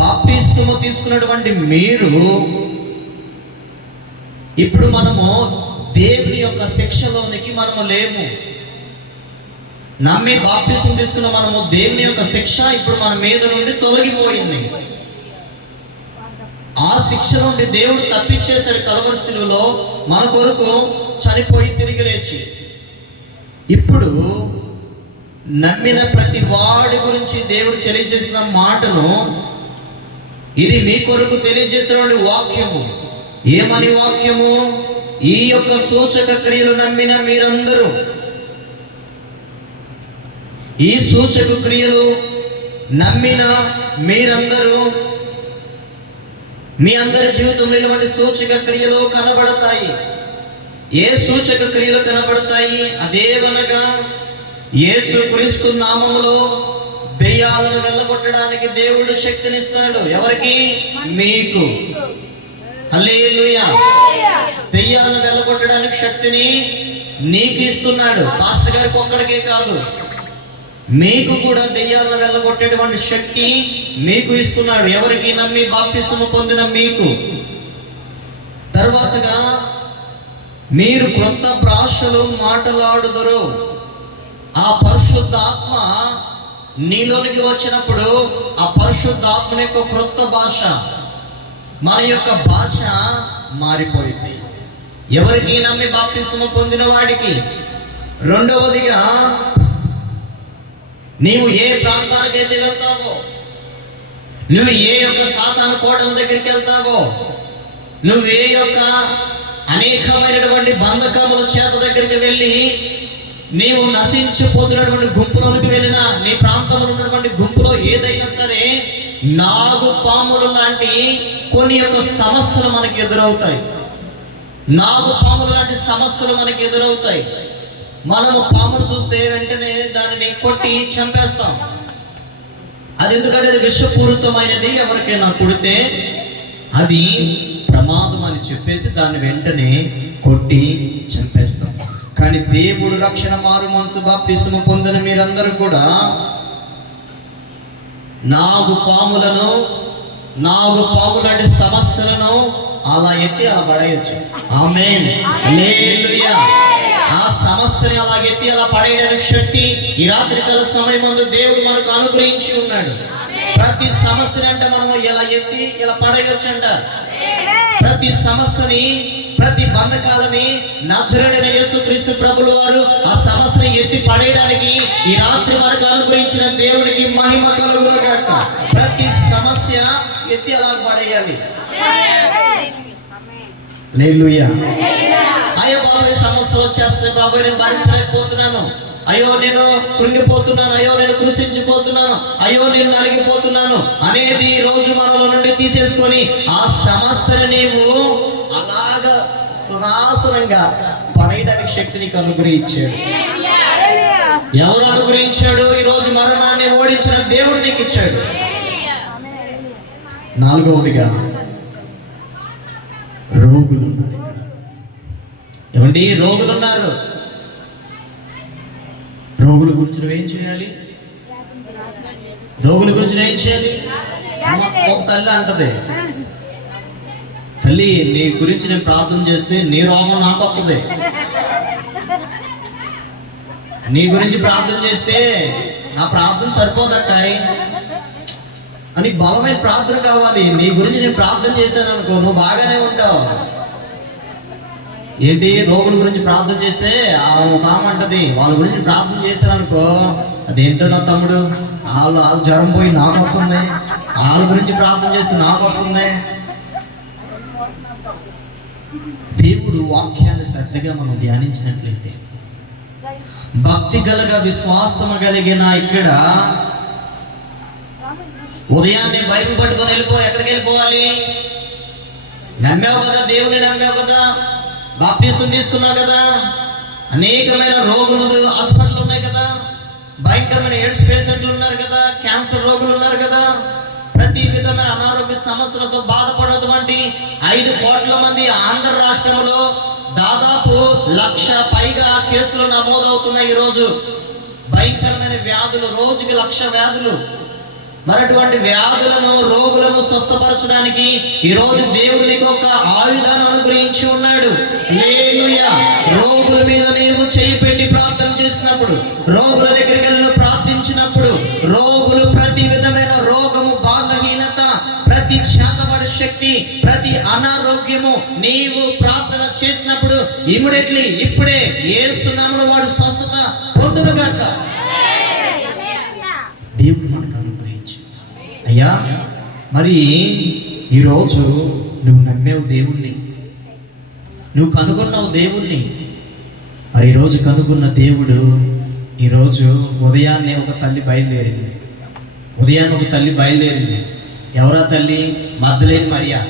బాప్తిస్మము తీసుకున్నటువంటి మీరు, ఇప్పుడు మనము దేవుని యొక్క శిక్షలోనికి మనము లేము. నమ్మి బాప్తిస్మం తీసుకున్న మనము దేవుని యొక్క శిక్ష ఇప్పుడు మన మీద నుండి తొలగిపోయింది. ఆ శిక్ష నుండి దేవుడు తప్పించేశాడు. కల్వరి శిలువలో మన కొరకు చనిపోయి తిరిగి లేచి, ఇప్పుడు నమ్మిన ప్రతి వాడి గురించి దేవుడు తెలియజేసిన మాటను, ఇది మీ కొరకు తెలియజేస్తున్న వాక్యము. ఏమని వాక్యము? ఈ యొక్క సూచక క్రియలు నమ్మిన మీరందరూ, ఈ సూచక క్రియలు నమ్మిన మీరందరూ, మీ అందరి జీవితంలో ఇటువంటి సూచక క్రియలు కనబడతాయి. ఏ సూచక క్రియలు కనబడతాయి? అదేవనగా యేసుక్రీస్తు నామములో దెయ్యాలను వెళ్ళగొట్టడానికి దేవుడు శక్తినిస్తాడు. ఎవరికి? మీకు. హల్లెలూయా. దెయ్యాలను వెళ్ళగొట్టడానికి శక్తిని నీకు ఇస్తున్నాడు. పాస్టర్ గారికి ఒక్కడికే కాదు, మీకు కూడా దెయ్యాలను వెళ్ళగొట్టేటువంటి శక్తి మీకు ఇస్తున్నాడు. ఎవరికి? నమ్మి బాప్తిస్మము పొందిన మీకు. తర్వాతగా మీరు క్రొత్త భాషలు మాట్లాడుదురు. ఆ పరిశుద్ధాత్మ నీలోనికి వచ్చినప్పుడు ఆ పరిశుద్ధాత్మ యొక్క క్రొత్త భాష, మన యొక్క భాష మారిపోయింది. ఎవరికి? నమ్మి బాప్తిస్మము పొందిన వాడికి. రెండవదిగా, నీవు ఏ ప్రాంతానికైతే వెళ్తావో, నువ్వు ఏ యొక్క సాతాను కోటల దగ్గరికి వెళ్తావో, నువ్వు ఏ యొక్క అనేకమైనటువంటి బంధకముల చేత దగ్గరికి వెళ్ళి నీవు నశించిపోతున్నటువంటి గుంపులోనికి వెళ్ళినా, నీ ప్రాంతంలో ఉన్నటువంటి గుంపులో ఏదైనా సరే నాగు పాములు లాంటి కొన్ని యొక్క సమస్యలు మనకి ఎదురవుతాయి. నాగు పాములు లాంటి సమస్యలు మనకి ఎదురవుతాయి. మనము పామును చూస్తే వెంటనే దానిని కొట్టి చంపేస్తాం. అది ఎందుకంటే అది విషపూరితమైనది, ఎవరికైనా కుడితే అది ప్రమాదం అని చెప్పేసి దాన్ని వెంటనే కొట్టి చంపేస్తాం. కానీ దేవుడు రక్షణ, మారు మనసు, బాప్తిస్మము పొందిన మీరందరూ కూడా నాగు పాము లాంటి సమస్యలను అలా ఎత్తి అలా పడేయచ్చు. ఆమేన్, హల్లెలూయా. ఆ సమస్యని అలా ఎత్తి అలా పడేయడానికి శక్తి ఈ రాత్రికాల సమయమందు దేవుడు మనకు అనుగ్రహించి ఉన్నాడు. ప్రతి సమస్యని అంటే మనం ఇలా ఎత్తి ఇలా పడేయొచ్చంట. ప్రతి సమస్యని, ప్రతి బంధకాలని నజరేయుడైన యేసుక్రీస్తు ప్రభుల వారు ఆ సమస్యని ఎత్తి పడేయడానికి ఈ రాత్రి వరకు అనుగ్రహించిన దేవుడికి మహిమ కలుగును గాక. ప్రతి సమస్య ఎత్తి అలా పడేయాలి. హల్లెలూయా. అయ్యో బాబాయ్, సమస్యలు వచ్చేస్తున్నాయి బాబాయ్, నేను భరించలేకపోతున్నాను, అయ్యో నేను కృంగిపోతున్నాను, అయ్యో నేను కృషించిపోతున్నాను, అయ్యో నేను నలిగిపోతున్నాను అనేది ఈ రోజు మనలో నుండి తీసేసుకొని ఆ సమస్యను నీవు అలాగా సునాసనంగా పడేయడానికి శక్తి నీకు అనుగ్రహించాడు. ఎవరు అనుగ్రహించాడు? ఈ రోజు మరణాన్ని ఓడించిన దేవుడు నీకు ఇచ్చాడు. నాలుగవదిగా, రోగులు ఉన్నారు. ఏమండి, రోగులు ఉన్నారు. రోగుల గురించి నువ్వేం చేయాలి? రోగుల గురించి నువ్వేం చేయాలి? ఒక తల్లి అంటది, తల్లి నీ గురించి నేను ప్రార్థన చేస్తే నీ రోగం నాకు వస్తుంది, నీ గురించి ప్రార్థన చేస్తే నా ప్రార్థన సరిపోదక్కాయ్ అని బలమైన ప్రార్థన కావాలి. నీ గురించి నేను ప్రార్థన చేశాను అనుకో, నువ్వు బాగానే ఉంటావు. ఏంటి, రోగుల గురించి ప్రార్థన చేస్తే ఒక ఆమె అంటది, వాళ్ళ గురించి ప్రార్థన చేశాను అనుకో, అదేంటో నా తమ్ముడు, వాళ్ళు జ్వరం పోయి నాకు వస్తుంది, వాళ్ళ గురించి ప్రార్థన చేస్తే నాకు వస్తుంది. దేవుడు వాక్యాన్ని శ్రద్ధగా మనం ధ్యానించినట్లయితే, భక్తి గలగ విశ్వాసము కలిగిన ఇక్కడ ఉదయాన్నే బైబిల్ పట్టుకొని ఎక్కడికి వెళ్ళిపోవాలి? నమ్మావు కదా, దేవుని నమ్మావు కదా, బాప్తిసం తీసుకున్నావు కదా, అనేకమైన రోగులు హాస్పిటల్ ఉన్నాయి కదా, భయంకరమైన ఎయిడ్స్ పేషెంట్లు ఉన్నారు కదా, క్యాన్సర్ రోగులు ఉన్నారు కదా, ప్రతి విధమైన అనారోగ్య సమస్యలతో బాధపడేటువంటి 5 కోట్ల మంది ఆంధ్ర రాష్ట్రంలో దాదాపు 1,00,000 పైగా కేసులు నమోదవుతున్నాయి. ఈరోజు భయంకరమైన వ్యాధులు, రోజుకి 1,00,000 వ్యాధులు. మరి అటువంటి వ్యాధులను, రోగులను స్వస్థపరచడానికి ఈరోజు దేవుడు నీకు ఒక ఆయుధాన్ని అనుగ్రహించి ఉన్నాడు. హల్లెలూయా. రోగుల మీద నీవు చేయి పెట్టి ప్రార్థన చేసినప్పుడు, రోగుల దగ్గరికి వెళ్ళి ప్రార్థించినప్పుడు, రోగులు ప్రతి విధమైన రోగము, బలహీనత, ప్రతి చేతబడి శక్తి, ప్రతి అనారోగ్యము నీవు ప్రార్థన చేసినప్పుడు ఇమ్మీడియట్లీ ఇప్పుడే యేసు నామములో వాడు స్వస్థత పొందునుగాక. దేవుడు మనకు అనుగ్రహించు. అయ్యా, మరి ఈరోజు నువ్వు నమ్మేవు దేవుణ్ణి, నువ్వు కనుగొన్నావు దేవుణ్ణి. మరి ఈరోజు కనుగొన్న దేవుడు ఈరోజు ఉదయాన్నే ఒక తల్లి బయలుదేరింది. ఉదయాన్నే ఒక తల్లి బయలుదేరింది. ఎవరా తల్లి? మగ్దలేని మరియా.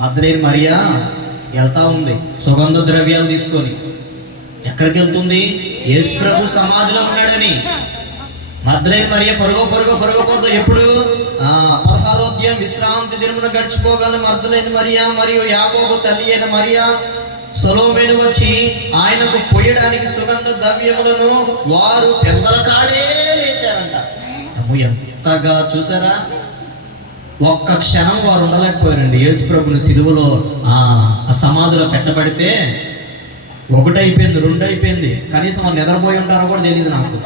మగ్దలేని మరియా వెళ్తా ఉంది సుగంధ ద్రవ్యాలు తీసుకొని. ఎక్కడికి వెళ్తుంది? యేసు ప్రభు సమాధిలో ఉన్నాడని. మగ్దలేని మరియా పరుగపోతూ ఎప్పుడు 16వ అధ్యాయం విశ్రాంతి దినమున గడిచిపోగల మగ్దలేని మరియా మరియు యాకోబు తల్లి అయిన మరియా సొలొమోను వచ్చి ఆయనకు పోయడానికి సుగంధ ద్రవ్యములను వారు పెందల కాడే లేచారంట. ఎంతగా చూసారా, ఒక్క క్షణం వారు ఉండలేకపోయారండి. యేసు ప్రభుని సిలువలో ఆ సమాధిలో పెట్టబడితే 1 అయిపోయింది, 2 అయిపోయింది, కనీసం వాళ్ళు నిద్రపోయి ఉంటారో కూడా తెలియదు నాకు.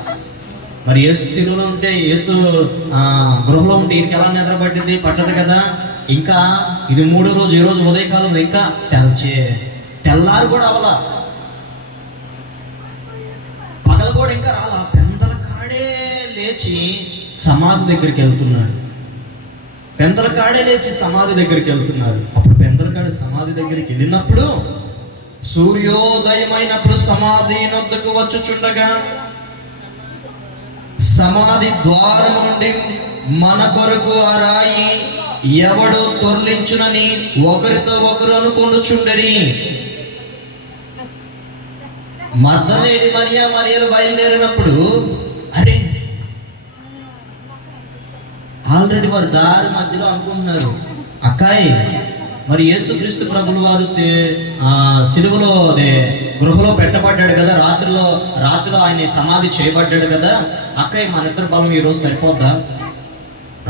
మరి యేసు సిలువలో ఉంటే, యేసు గృహలో ఉంటే ఈయనకి ఎలా నిద్ర పట్టింది? పట్టదు కదా. ఇంకా ఇది 3వ రోజు, ఈ రోజు ఉదయకాలం, ఇంకా తెల్లారు కూడా అవలా, పగలు కూడా ఇంకా రాలా. పెందల కాడే లేచి సమాధి దగ్గరికి వెళ్తున్నారు. పెందల కాడే లేచి సమాధి దగ్గరికి వెళ్తున్నారు. అప్పుడు పెందల కాడే సమాధి దగ్గరికి వెళ్ళినప్పుడు సూర్యోదయమైనప్పుడు సమాధి నొద్దకు వచ్చుచుండగా సమాధి ద్వారం నుండి మన కొరకు ఆ రాయి ఎవడు తొర్లించునని ఒకరితో ఒకరు అనుకొనుచుండరి. మగ్దలేని మరియలు బయలుదేరినప్పుడు అరే ఆల్రెడీ వారు దారి మధ్యలో అనుకుంటున్నారు, అక్కాయి మరి యేసుక్రీస్తు ప్రభులు వారు సిలువలో గృహలో పెట్టబడ్డాడు కదా, రాత్రిలో ఆయన సమాధి చేయబడ్డాడు కదా, అక్కయ్య మన ఇద్దరు బలం ఈరోజు సరిపోద్దా?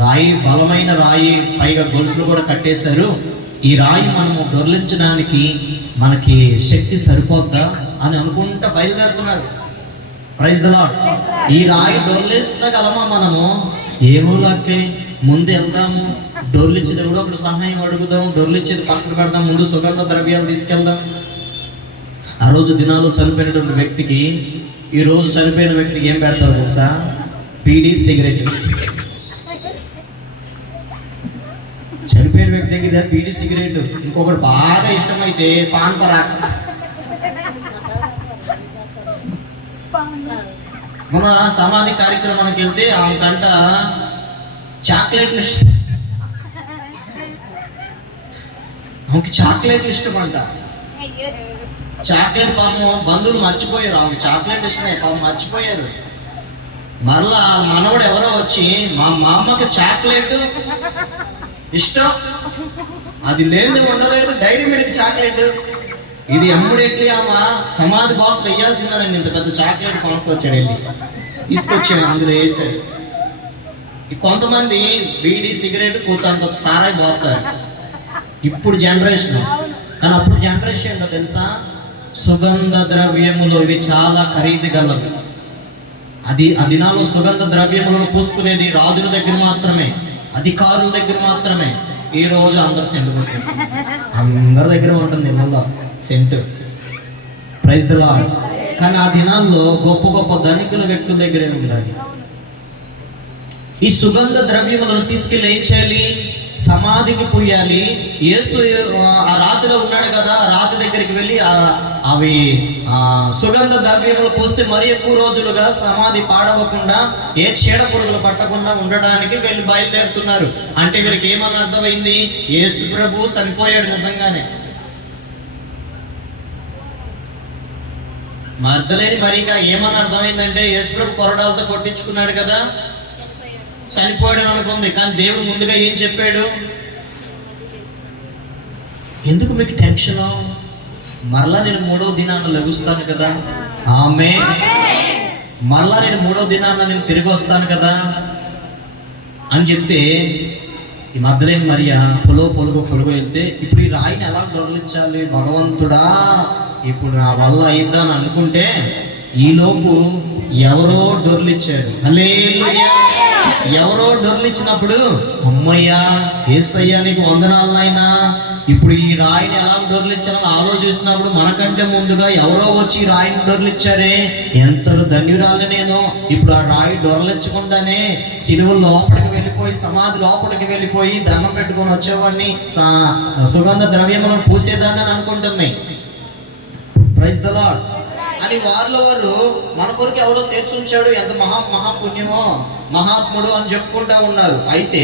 రాయి, బలమైన రాయి, పైగా గొలుసులు కూడా కట్టేశారు, ఈ రాయి మనము దొర్లించడానికి మనకి శక్తి సరిపోద్దా అని అనుకుంటా బయలుదేరుతున్నారు. Praise the lord. ఈ రాయి దొర్లించగలమా మనము? ఏమో లక్కే, ముందు వెళ్దాము, డొర్లిచ్చేది ఎవడో ఒకటి సహాయం అడుగుదాం, డొర్లిచ్చేది పక్కన పెడదాం, ముందు సుగంధ ద్రవ్యాలు తీసుకెళ్దాం. ఆ రోజు దినాలు చనిపోయినటువంటి వ్యక్తికి, ఈ రోజు చనిపోయిన వ్యక్తికి ఏం పెడతారు తెలుసా? బీడీ, సిగరెట్. చనిపోయిన వ్యక్తి దగ్గర బీడీ, సిగరెట్. ఇంకొకటి బాగా ఇష్టమైతే పాన్ పరాక్. మన సమాధి కార్యక్రమానికి వెళ్తే ఆమె కంట చాక్లెట్లు ఇష్టం, ఆమెకి చాక్లెట్లు ఇష్టం అంట. చాక్లెట్ పాపం బంధువులు మర్చిపోయారు, ఆమెకి చాక్లెట్ ఇష్టమే, పాపం మర్చిపోయారు. మరలా మనవడు ఎవరో వచ్చి మా అమ్మకి చాక్లెట్ ఇష్టం, అది లేదు ఉండలేదు, డైరీ మిల్క్ చాక్లెట్, ఇది ఎమ్మడెట్లి ఆమె సమాధి బాక్స్లో వేయాల్సిందని ఇంత పెద్ద చాక్లెట్ కొనుక్కొచ్చాడు, వెళ్ళి తీసుకొచ్చాడు, అందులో వేసాడు. కొంతమంది బీడీ, సిగరెట్ కూతంత సారాయి పోతారు ఇప్పుడు జనరేషన్. కానీ అప్పుడు జనరేషన్ ఏంటో తెలుసా? సుగంధ ద్రవ్యములు, ఇవి చాలా ఖరీదు గలవి. ఆ దినాల్లో సుగంధ ద్రవ్యములను పూసుకునేది రాజుల దగ్గర మాత్రమే, అధికారుల దగ్గర మాత్రమే. ఈ రోజు అందరు సెంటు కొట్టేస్తారు, అందరి దగ్గర ఉంటుంది ఇళ్ళలో సెంటు. Praise the lord. కానీ ఆ దినాల్లో గొప్ప గొప్ప ధనికుల వ్యక్తుల దగ్గరే ఉండాలి. ఈ సుగంధ ద్రవ్యములను తీసుకెళ్ళి ఏం చేయాలి? సమాధికి పోయాలి. యేసు ఆ రాతిలో ఉన్నాడు కదా, రాతి దగ్గరికి వెళ్ళి అవి సుగంధ ద్రవ్యములు పోస్తే మరి ఎక్కువ రోజులుగా సమాధి పాడవకుండా, ఏ చీడ పురుగులు పట్టకుండా ఉండడానికి వీళ్ళు బయలుదేరుతున్నారు. అంటే వీరికి ఏమని అర్థమైంది? యేసు ప్రభు చనిపోయాడు నిజంగానే. మగ్దలేని మరీగా ఏమని అర్థమైందంటే యేసు ప్రభు కొరడాలతో కొట్టించుకున్నాడు కదా, చనిపోయాడు అనుకుంది. కానీ దేవుడు ముందుగా ఏం చెప్పాడు? ఎందుకు మీకు టెన్షన్? మరలా నేను 3వ దినాన లెగుస్తాను కదా, ఆమె మరలా నేను 3వ దినాన నేను తిరిగి వస్తాను కదా అని చెప్తే, ఈ మగ్దలేని మరియ పొలుగు వెళ్తే, ఇప్పుడు ఈ రాయిని ఎలా దొరలించాలి భగవంతుడా, ఇప్పుడు నా వల్ల అయిద్దాని అనుకుంటే ఈలోపు ఎవరో డొర్లిచ్చారు. హల్లెలూయా. ఎవరో డొర్లిచ్చినప్పుడు, అమ్మయ్యా యేసయ్యా నీకు వందనాలు నాయనా, ఇప్పుడు ఈ రాయిని ఎలా డొర్లిచ్చాలని ఆలోచిస్తున్నప్పుడు మనకంటే ముందుగా ఎవరో వచ్చి ఈ రాయిని డొర్లిచ్చారే, ఎంత ధన్యురాలు నేను. ఇప్పుడు ఆ రాయి డొరలించకుండానే సిలువ లోపలికి వెళ్ళిపోయి, సమాధి లోపలికి వెళ్ళిపోయి దండం పెట్టుకొని వచ్చేవాడిని, సుగంధ ద్రవ్యములను పూసేదాన్ని అనుకుంటుంది. Praise the Lord. అని వారిలో వారు మన కొరకు ఎవరో తెచ్చి ఉంచాడు, ఎంత మహాపుణ్యమో, మహాత్ముడు అని చెప్పుకుంటా ఉన్నారు. అయితే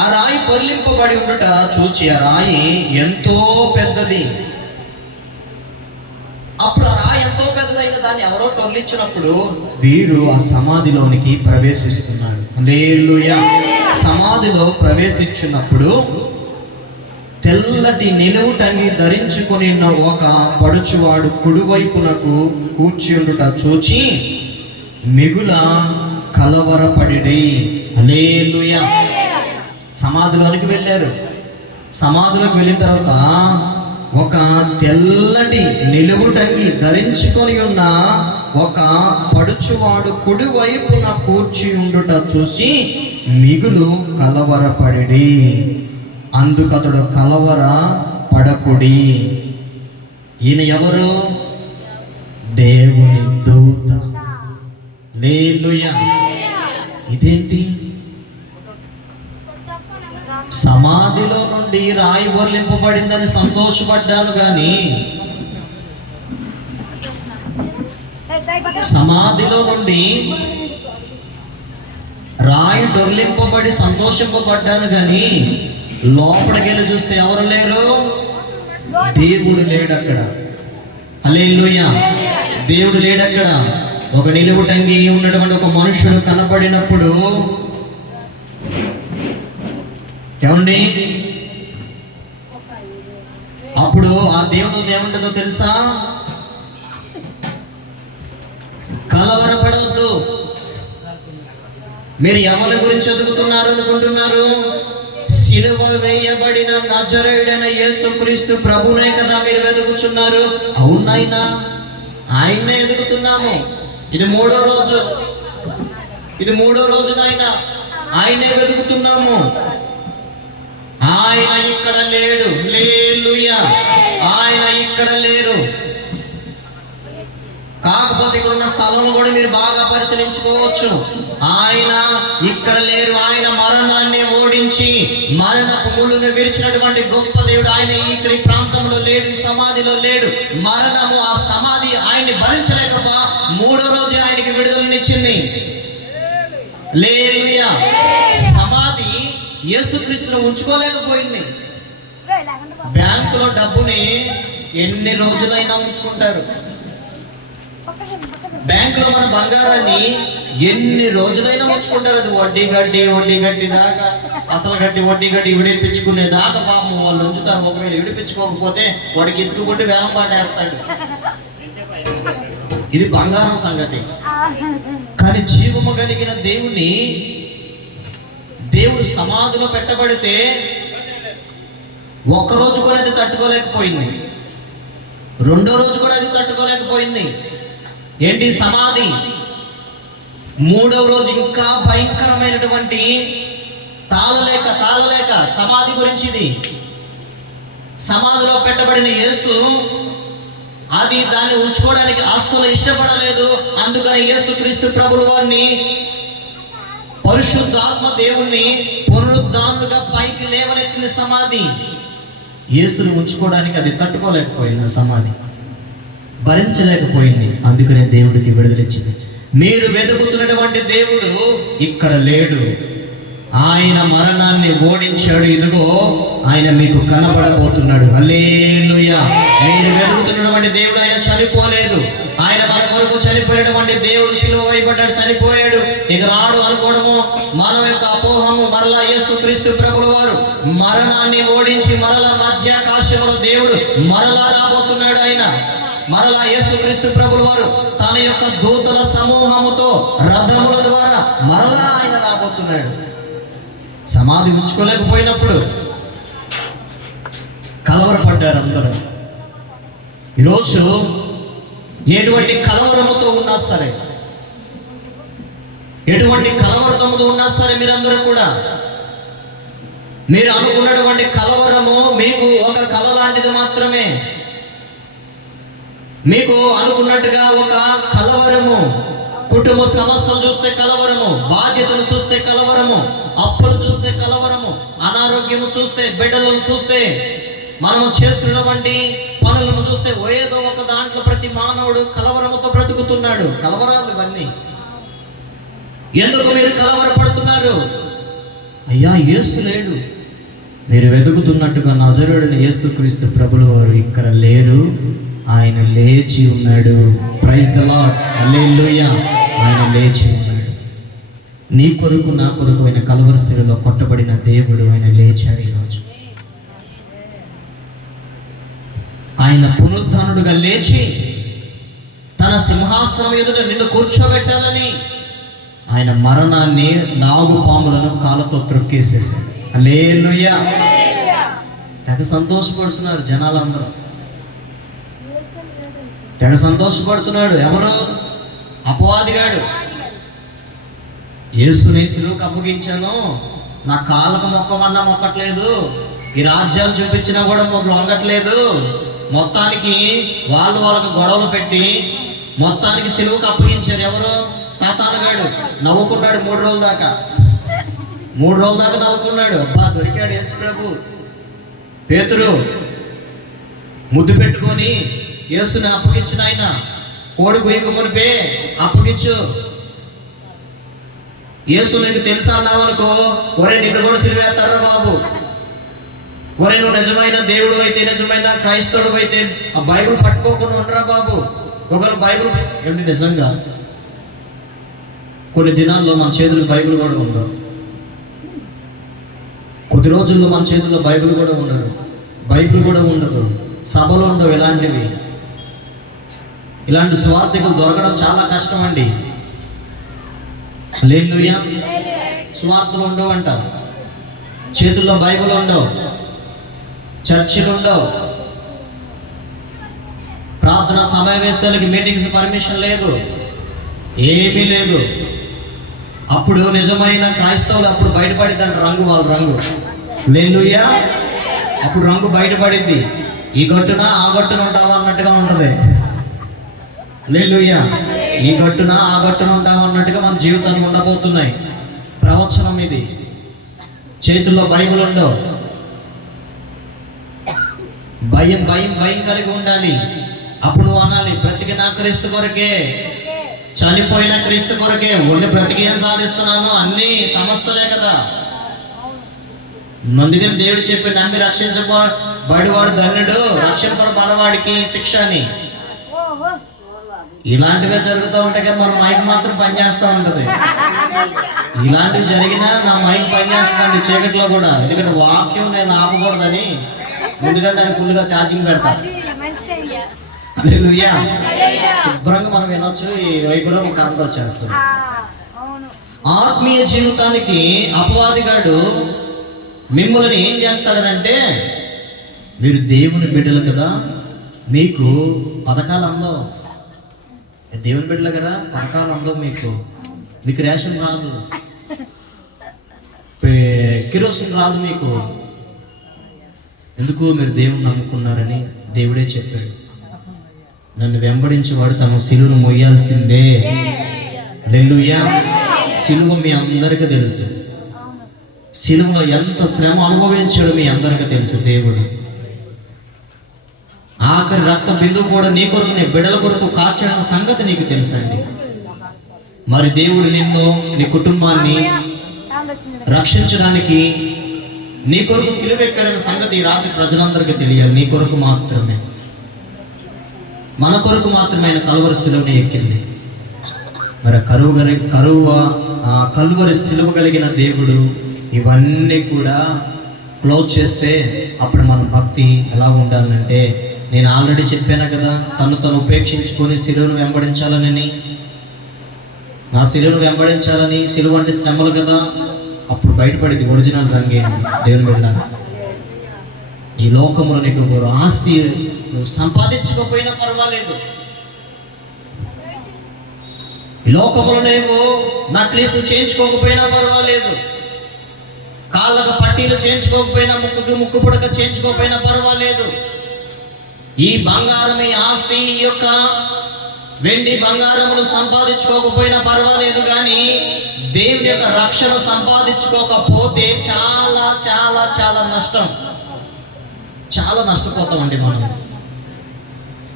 ఆ రాయి పొర్లింపబడి ఉండట చూచి, ఆ రాయి ఎంతో పెద్దది. అప్పుడు ఆ రాయి ఎంతో పెద్దదైన దాన్ని ఎవరో పొర్లించినప్పుడు వీరు ఆ సమాధిలోనికి ప్రవేశిస్తున్నారు. హల్లెలూయా. సమాధిలో ప్రవేశించినప్పుడు తెల్లటి నిలువుటంగి ధరించుకొని ఉన్న ఒక పడుచువాడు కుడివైపునకు కూర్చుండుట చూచి మిగుల కలవరపడిరి. హల్లెలూయా. సమాధిలోనికి వెళ్ళారు. సమాధిలోకి వెళ్ళిన తర్వాత ఒక తెల్లటి నిలువుటంగి ధరించుకొని ఉన్న ఒక పడుచువాడు కుడివైపున కూర్చి ఉండుట చూసి మిగులు కలవరపడిరి. అందుకతడు కలవర పడకుడి. ఈయన ఎవరు? దేవుని దూత. హల్లెలూయా. ఇదేంటి? సమాధిలో నుండి రాయి బొర్లింపబడిందని సంతోషపడ్డాను కానీ సమాధిలో నుండి రాయి డొర్లింపబడి సంతోషింపబడ్డాను కానీ లోపలికి వెళ్ళి చూస్తే ఎవరు లేరు? దేవుడు లేడు అక్కడ. హల్లెలూయా. దేవుడు లేడు అక్కడ. ఒక నిలువుటంగి ఉన్నటువంటి ఒక మనుషుడు కనపడినప్పుడు ఏమండి, అప్పుడు ఆ దేవుడు ఏముంటుందో తెలుసా? కలవరపడవద్దు. మీరు ఎవరి గురించి ఎదుగుతున్నారు అనుకుంటున్నారు? సిలువ వేయబడిన నజరేయుడైన యేసుక్రీస్తు ప్రభునే కదా మీరు వెతుకుచున్నారు. అవునైనా ఆయన్నే ఎదుగుతున్నాము. ఇది మూడో రోజు నాయన ఆయనే వెతుకుతున్నాము. ఆయన ఇక్కడ లేడు. హల్లెలూయా. ఆయన ఇక్కడ లేరు. కాకపోతే ఇక్కడ ఉన్న స్థలం కూడా మీరు బాగా పరిశీలించుకోవచ్చు. ఆయన ఇక్కడ లేరు. ఆయన మరణాన్ని ఓడించి మరణపు ముళ్ళును విరిచినటువంటి గొప్ప దేవుడు. ఆయన ఇక్కడ ఈ ప్రాంతంలో లేడు, సమాధిలో లేడు. మరణము ఆ సమాధి ఆయన్ని భరించలేకపో మూడో రోజు ఆయనకి విడుదలనిచ్చింది. హల్లెలూయా. సమాధి యేసుక్రీస్తును ఉంచుకోలేకపోయింది. బ్యాంకులో డబ్బుని ఎన్ని రోజులైనా ఉంచుకుంటారు. బ్యాంకులో మన బంగారాన్ని ఎన్ని రోజులైనా ఉంచుకుంటారు. అది వడ్డీ గడ్డి దాకా అసలు వడ్డీ గడ్డి విడిపించుకునే దాకా పాపం వాళ్ళు ఉంచుతారు. ఒకవేళ విడిపించుకోకపోతే వాడికి ఇసుక కొట్టి వేలం పాటేస్తాడు. ఇది బంగారం సంగతి. కానీ జీవము కలిగిన దేవుడు సమాధిలో పెట్టబడితే ఒక్కరోజు కూడా అది తట్టుకోలేకపోయింది. రెండో రోజు కూడా అది తట్టుకోలేకపోయింది. ఏంటి? సమాధి. మూడవ రోజు ఇంకా భయంకరమైనటువంటి తాళలేక సమాధి గురించి. ఇది సమాధిలో పెట్టబడిన యేసు అది దాన్ని ఉంచుకోవడానికి అస్సలు ఇష్టపడలేదు. అందుకని యేసుక్రీస్తు ప్రభువు వారిని పరిశుద్ధాత్మ దేవుణ్ణి పునరుద్ధానులుగా పైకి లేవనెత్తిన సమాధి. యేసుని ఉంచుకోవడానికి అది తట్టుకోలేకపోయింది. సమాధి భరించలేకపోయింది. అందుకనే దేవుడికి విడుదలిచ్చింది. మీరు వెతుకుతున్నటువంటి దేవుడు ఇక్కడ లేడు. ఆయన మరణాన్ని ఓడించాడు. ఇదిగో ఆయన మీకు కనబడబోతున్నాడు. హల్లెలూయా. మీరు వెతుకుతున్నటువంటి దేవుడు ఆయన చనిపోలేదు. ఆయన మన కొరకు చనిపోయేటువంటి దేవుడు. సిలువ వేయబడ్డాడు, చనిపోయాడు, ఇక రాడు అనుకోవడము మన యొక్క అపోహము. మరలా యేసుక్రీస్తు ప్రభువు వారు మరణాన్ని ఓడించి మరలా మధ్యాకాశంలో దేవుడు మరలా రాబోతున్నాడు. ఆయన మరలా యేసుక్రీస్తు ప్రభువు వారు తన యొక్క దూతల సమూహముతో రథముల ద్వారా మరలా ఆయన రాబోతున్నాడు. సమాధి ఉంచుకోలేకపోయినప్పుడు కలవరపడ్డారు అందరూ. ఈరోజు ఎటువంటి కలవరముతో ఉన్నా సరే, ఎటువంటి కలవరముతో ఉన్నా సరే, మీరందరూ కూడా మీరు అనుకున్నటువంటి కలవరము మీకు ఒక కల లాంటిది మాత్రమే. మీకు అనుకున్నట్టుగా ఒక కలవరము, కుటుంబ సమస్యలు చూస్తే కలవరము, బాధ్యతలు చూస్తే కలవరము, అప్పులు చూస్తే కలవరము, అనారోగ్యము చూస్తే, బిడ్డలను చూస్తే, మనము చేసుకున్నటువంటి పనులను చూస్తే ఏదో ఒక దాంట్లో ప్రతి మానవుడు కలవరముతో బ్రతుకుతున్నాడు. కలవరాలు ఇవన్నీ. ఎందుకు మీరు కలవరపడుతున్నారు? అయ్యా యేసు లేడు. మీరు వెతుకుతున్నట్టుగా నజరేయుడైన యేసుక్రీస్తు ప్రభువు వారు ఇక్కడ లేరు. ఆయన లేచి ఉన్నాడు. Praise the Lord. హల్లెలూయా. ఆయన లేచి ఉన్నాడు. నీ కొరకు నా కొరకు ఆయన కలవరి శిలువలో కొట్టబడిన దేవుడు ఆయన లేచాడు. ఈరోజు ఆయన పునరుద్ధానుడుగా లేచి తన సింహాసనం ఎదుట నిన్ను కూర్చోబెట్టాలని ఆయన మరణాన్ని నాగుపాములను కాళ్ళతో త్రొక్కేసేసాడు. హల్లెలూయా. తెగ సంతోషపడుతున్నారు జనాలందరూ, తెగ సంతోషపడుతున్నాడు. ఎవరు? అపవాదిగాడు. యేసుని సిలువకు అప్పగించాను, నా కాళ్ళకు మొక్కమన్నా మొక్కట్లేదు, ఈ రాజ్యాలు చూపించినా కూడా లొంగట్లేదు, మొత్తానికి వాళ్ళకు గొడవలు పెట్టి మొత్తానికి సిలువకు అప్పగించారు. ఎవరు? సాతానుగాడు. నవ్వుకున్నాడు 3 రోజుల దాకా, 3 రోజుల దాకా నవ్వుకున్నాడు. అబ్బా దొరికాడు యేసు ప్రభు. పేతురు ముద్దు పెట్టుకొని యేసుని అప్పగించిన ఆయన కోడి గుయ్యకు మునిపే అప్పగించు, యేసు నీకు తెలుసా అన్నావనుకో, ఒరే నిన్ను కూడా సిలువేస్తారా బాబు, ఒరే నువ్వు నిజమైన దేవుడు అయితే, నిజమైన క్రైస్తవుడు అయితే ఆ బైబిల్ పట్టుకోకుండా ఉండరా బాబు. ఒకరు బైబిల్ ఏమిటి నిజంగా కొన్ని దినాల్లో మన చేతుల్లో బైబిల్ కూడా ఉండవు, కొద్ది రోజుల్లో మన చేతుల్లో బైబిల్ కూడా ఉండదు, బైబిల్ కూడా ఉండదు, సభలు ఉండవు. ఇలాంటి స్వార్థికులు దొరకడం చాలా కష్టం అండి. హల్లెలూయా. స్వార్థులు ఉండవంట, చేతుల్లో బైబిల్ ఉండవు, చర్చిలు ఉండవు, ప్రార్థన సమావేశాలకి మీటింగ్స్ పర్మిషన్ లేదు, ఏమీ లేదు. అప్పుడు నిజమైన క్రైస్తవులు అప్పుడు బయటపడిద్దంట రంగు, వాళ్ళ రంగు. హల్లెలూయా. అప్పుడు రంగు బయటపడిద్ది. ఈ గట్టున ఆ గట్టున ఉంటావా అన్నట్టుగా ఉంటుంది. హల్లెలూయా. ఈ గట్టున ఆ గట్టున ఉంటావా అన్నట్టుగా మన జీవితాలు ఉండబోతున్నాయి. ప్రవచనం ఇది. చేతుల్లో బైబిల్ ఉండవు. భయం భయం భయం కలిగి ఉండాలి. అప్పుడు నువ్వు అనాలి, బ్రతికిన క్రీస్తు కొరకే, చనిపోయిన క్రీస్తు కొరకే. ఉండి బ్రతికి ఏం సాధిస్తున్నాను? అన్ని సమస్యలే కదా. అందుకే దేవుడు చెప్పి నమ్మి రక్షించబడివాడు ధన్యుడు, రక్షింపబడవాడికి శిక్ష అని. ఇలాంటివే జరుగుతూ ఉంటాయి కదా, మన మైక్ మాత్రం పనిచేస్తూ ఉంటది. ఇలాంటివి జరిగినా నా మైక్ పనిచేస్తుందండి చీకట్లో కూడా. ఎందుకంటే వాక్యం నేను ఆపకూడదని ముందుగా దాన్ని ఫుల్గా ఛార్జింగ్ పెడతా. హల్లెలూయా. శుభ్రంగా మనం వినొచ్చు. ఈ వైపులో కరెంట్ వచ్చేస్తుంది. ఆత్మీయ జీవితానికి అపవాదిగాడు మిమ్మల్ని ఏం చేస్తాడనంటే, మీరు దేవుని బిడ్డలు కదా, మీకు పథకాలు అందవు. దేవుని బిడ్డలు కదా, పథకాలు అందవు. మీకు రేషన్ రాదు, కిరోసిన్ రాదు మీకు. ఎందుకు? మీరు దేవుని నమ్ముకున్నారని దేవుడే చెప్పాడు. నన్ను వెంబడించేవాడు తమ సిలువను మొయ్యాల్సిందే. హల్లెలూయా. సిలువ మీ అందరికీ తెలుసు. సిలువలో ఎంత శ్రమ అనుభవించాడు మీ అందరికీ తెలుసు దేవుడు. ఆఖరి రక్త బిందువు కూడా నీ కొరకు, నీ బిడ్డల కొరకు కార్చిన సంగతి నీకు తెలుసండి. మరి దేవుడు నిన్ను, నీ కుటుంబాన్ని రక్షించడానికి నీ కొరకు సిలువ ఎక్కాడన్న సంగతి ఈ రాత్రి ప్రజలందరికీ తెలియాలి. నీ కొరకు మాత్రమే, మన కొరకు మాత్రమే ఆయన కలువరి సిలువని ఎక్కింది. మరి కలువరి సిలువ కలిగిన దేవుడు ఇవన్నీ కూడా క్లోజ్ చేస్తే అప్పుడు మన భక్తి ఎలా ఉండాలంటే, నేను ఆల్రెడీ చెప్పాను కదా, తను ఉపేక్షించుకొని సిలువను వెంబడించాలని, నా సిలువను వెంబడించాలని. సిలువ అంటే శ్రమలు కదా. అప్పుడు బయటపడింది ఒరిజినల్ రంగేంటి. దేవుని బిడ్డ, ఈ లోకంలో నీకు ఆస్తి నువ్వు సంపాదించకపోయినా పర్వాలేదు, ఈ లోకంలో నువ్వు నక్లీస్ చేయించుకోకపోయినా పర్వాలేదు, కాళ్ళకు పట్టీలు చేయించుకోకపోయినా, ముక్కు పుడక చేయించుకోకపోయినా పర్వాలేదు, ఈ బంగారం, ఈ ఆస్తి, ఈ యొక్క వెండి బంగారములు సంపాదించుకోకపోయినా పర్వాలేదు, కానీ దేవుని యొక్క రక్షణ సంపాదించుకోకపోతే చాలా చాలా చాలా నష్టం. చాలా నష్టపోతామండి మనం.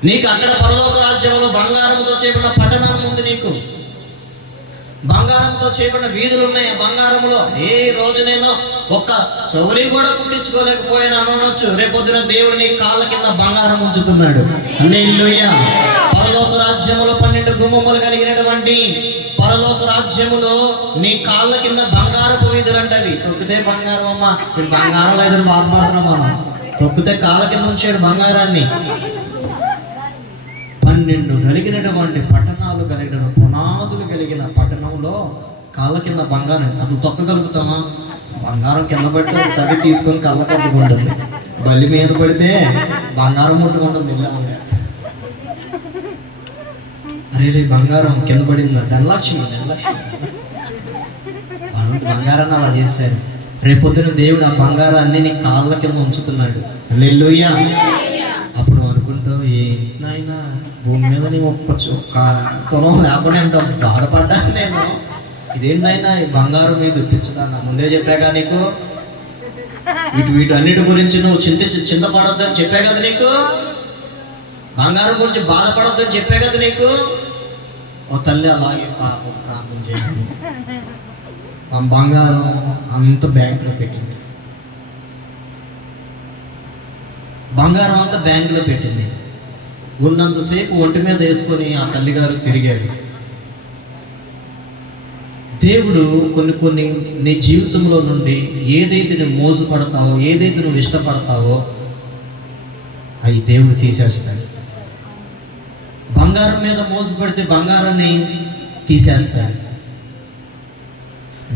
నీకు అక్కడ పరలోక రాజ్యంలో బంగారంతో చేయబడిన పట్టణం ఉంది, నీకు బంగారంతో చేయబడిన వీధులు ఉన్నాయి. బంగారంలో ఏ రోజునైనా ఒక్క చౌరీ కూడా కుట్టించుకోలేకపోయినా అనొచ్చు, రేపొద్దున దేవుడు నీ కాళ్ళ కింద బంగారం ఉంచుతున్నాడు. హల్లెలూయా. పరలోక రాజ్యములో 12 గుమ్మములు కలిగినటువంటి పరలోక రాజ్యములో నీ కాళ్ళ కింద బంగారపు వీధులు అంటవి. తొక్కితే బంగారం. అమ్మ బంగారం లేదని బాధపడుతున్నాం మనం. తొక్కితే కాళ్ళ కింద ఉంచాడు బంగారాన్ని. 12 కలిగినటువంటి పట్టణాలు కలిగిన పునాదులు కలిగిన పట్టణంలో కాళ్ళ కింద బంగారం అసలు తొక్కగలుగుతామా? బంగారం కింద పడితే తడి తీసుకొని కళ్ళకి అద్దుకుంటుంది, బల్లి మీద పడితే బంగారం ముట్టుకుంటుంది. అరే రే బంగారం కింద పడిందా, ధనలక్ష్మి బంగారాన్ని అలా చేశారు. రేపొద్దున దేవుడు ఆ బంగారాన్ని నీ కాళ్ళ కింద ఉంచుతున్నాడు. హల్లెలూయా. అప్పుడు అనుకుంటూ ఏంటైనా భూమి మీద నీ ఒక్క పొలం లేకుండా ఎంత బాధపడ్డాను నేను. ఇదేంటైనా ఈ బంగారం మీద ఇప్పించదా, ముందే చెప్పాగా నీకు, వీటన్నిటి గురించి నువ్వు చింతపడొద్దని చెప్పే కదా నీకు, బంగారం గురించి బాధపడొద్దని చెప్పే కదా నీకు. ఓ తల్లి అలాగే పాపం ప్రార్థన చేయండి. ఆ బంగారం అంత బ్యాంకులో పెట్టింది, బంగారం అంతా బ్యాంకులో పెట్టింది. ఉన్నంతసేపు ఒంటి మీద వేసుకొని ఆ తల్లిగారు తిరిగారు. దేవుడు కొన్ని నీ జీవితంలో నుండి ఏదైతే నువ్వు మోసపడతావో, ఏదైతే నువ్వు ఇష్టపడతావో అవి దేవుడు తీసేస్తాడు. బంగారం మీద మోసపడితే బంగారాన్ని తీసేస్తాడు.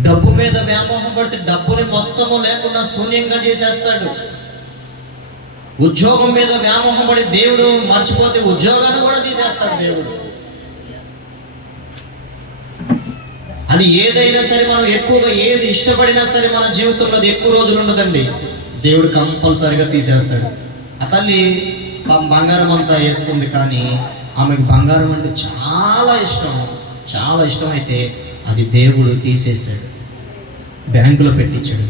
డబ్బు మీద వ్యామోహం పడితే డబ్బుని మొత్తము లేకుండా శూన్యంగా చేసేస్తాడు. ఉద్యోగం మీద వ్యామోహం పడి దేవుడు మర్చిపోతే ఉద్యోగాన్ని కూడా తీసేస్తాడు దేవుడు. అది ఏదైనా సరే, మనం ఎక్కువగా ఏది ఇష్టపడినా సరే మన జీవితంలో అది ఎక్కువ రోజులు ఉండదండి, దేవుడు కంపల్సరిగా తీసేస్తాడు. ఆ తల్లి బంగారం అంతా వేసుకుంది, కానీ ఆమెకు బంగారం అంటే చాలా ఇష్టం అయితే అది దేవుడు తీసేసాడు, బ్యాంకులో పెట్టించాడు.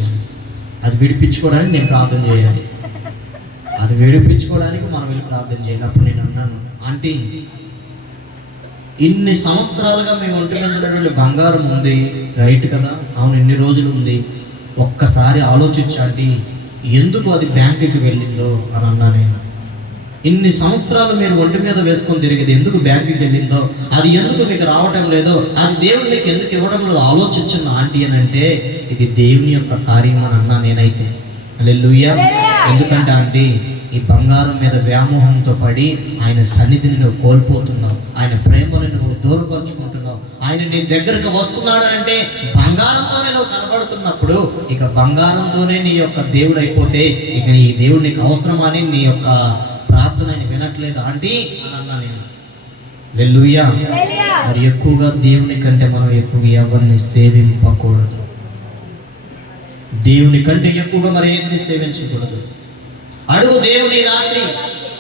అది విడిపించుకోవడానికి నేను ప్రార్థన చేయాలి, అది విడిపించుకోవడానికి మనం వెళ్ళి ప్రార్థన చేయాలి. అప్పుడు నేను అన్నాను, ఆంటీ ఇన్ని సంవత్సరాలుగా మేము ఒంటి మీద ఉన్నటువంటి బంగారం ఉంది, రైట్ కదా, అవును ఇన్ని రోజులు ఉంది, ఒక్కసారి ఆలోచించండి ఎందుకు అది బ్యాంకుకి వెళ్ళిందో అని అన్నా నేను. ఇన్ని సంవత్సరాలు మీరు ఒంటి మీద వేసుకొని తిరిగేది ఎందుకు బ్యాంకుకి వెళ్ళిందో, అది ఎందుకు మీకు రావటం లేదో, అది దేవుడు మీకు ఎందుకు ఇవ్వడం లేదో ఆలోచించండి ఆంటీ అని అంటే, ఇది దేవుని యొక్క కార్యం అని అన్నా నేనైతే. హల్లెలూయా. ఎందుకంటే ఆంటీ ఈ బంగారం మీద వ్యామోహంతో పడి ఆయన సన్నిధిని నువ్వు కోల్పోతున్నావు, ఆయన ప్రేమను నువ్వు దూరపరుచుకుంటున్నావు. ఆయన నీ దగ్గరకు వస్తున్నాడు అంటే బంగారంతోనే నువ్వు కనబడుతున్నప్పుడు, ఇక బంగారంతోనే నీ యొక్క దేవుడు అయిపోతే ఇక నీ దేవుడు నీకు అవసరమని నీ యొక్క ప్రార్థన వినట్లేదు ఆంటీ అని అన్నా నేను. హల్లెలూయా. మరి ఎక్కువగా దేవుని కంటే మనం ఎక్కువగా ఎవరిని సేవింపకూడదు, దేవుని కంటే ఎక్కువగా మరి ఏదిని సేవించకూడదు. అడుగు దేవుని రాత్రి,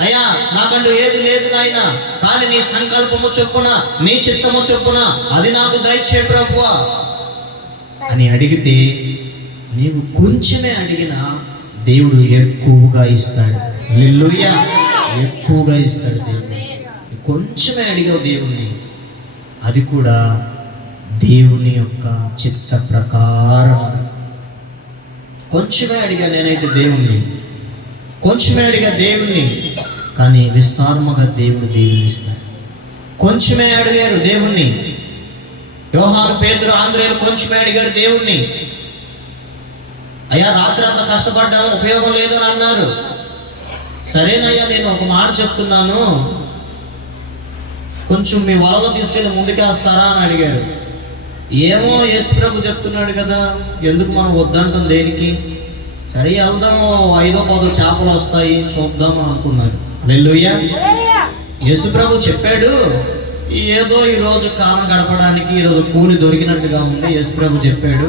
అయ్యా నాకంటూ ఏది లేదు నాయన, కానీ నీ సంకల్పము చొప్పున, నీ చిత్తము చొప్పున అది నాకు దయచే ప్రభువా అని అడిగితే, నీవు కొంచెమే అడిగినా దేవుడు ఎక్కువగా ఇస్తాడు. హల్లెలూయా. ఎక్కువగా ఇస్తాడు దేవుడు. కొంచెమే అడిగావు దేవుణ్ణి, అది కూడా దేవుని యొక్క చిత్త ప్రకారం. కొంచెమే అడిగా నేనైతే దేవుణ్ణి, కొంచెమే అడిగా దేవుణ్ణి, కానీ విస్తారముగా దేవుడు దీవెనిస్తాడు. కొంచెమే అడిగారు దేవుణ్ణి, యోహాను, పేతురు, ఆంద్రేయులు కొంచెమే అడిగారు దేవుణ్ణి. అయ్యా రాత్రి అంత కష్టపడ్డాము, ఉపయోగం లేదు అని అన్నారు. సరేనయ్యా నేను ఒక మాట చెప్తున్నాను, కొంచెం మీ వలలో తీసుకెళ్ళి ముందుకేస్తారా అని అడిగారు. ఏమో యేసు ప్రభు చెప్తున్నాడు కదా, ఎందుకు మనం వద్దంటాం దేనికి, సరే వెళ్దాము, 5-10 చేపలు వస్తాయి చూద్దాము అనుకున్నారు. హల్లెలూయా. యేసు ప్రభు చెప్పాడు, ఏదో ఈరోజు కాలం గడపడానికి ఈరోజు కూలి దొరికినట్టుగా ఉంది. యేసు ప్రభు చెప్పాడు,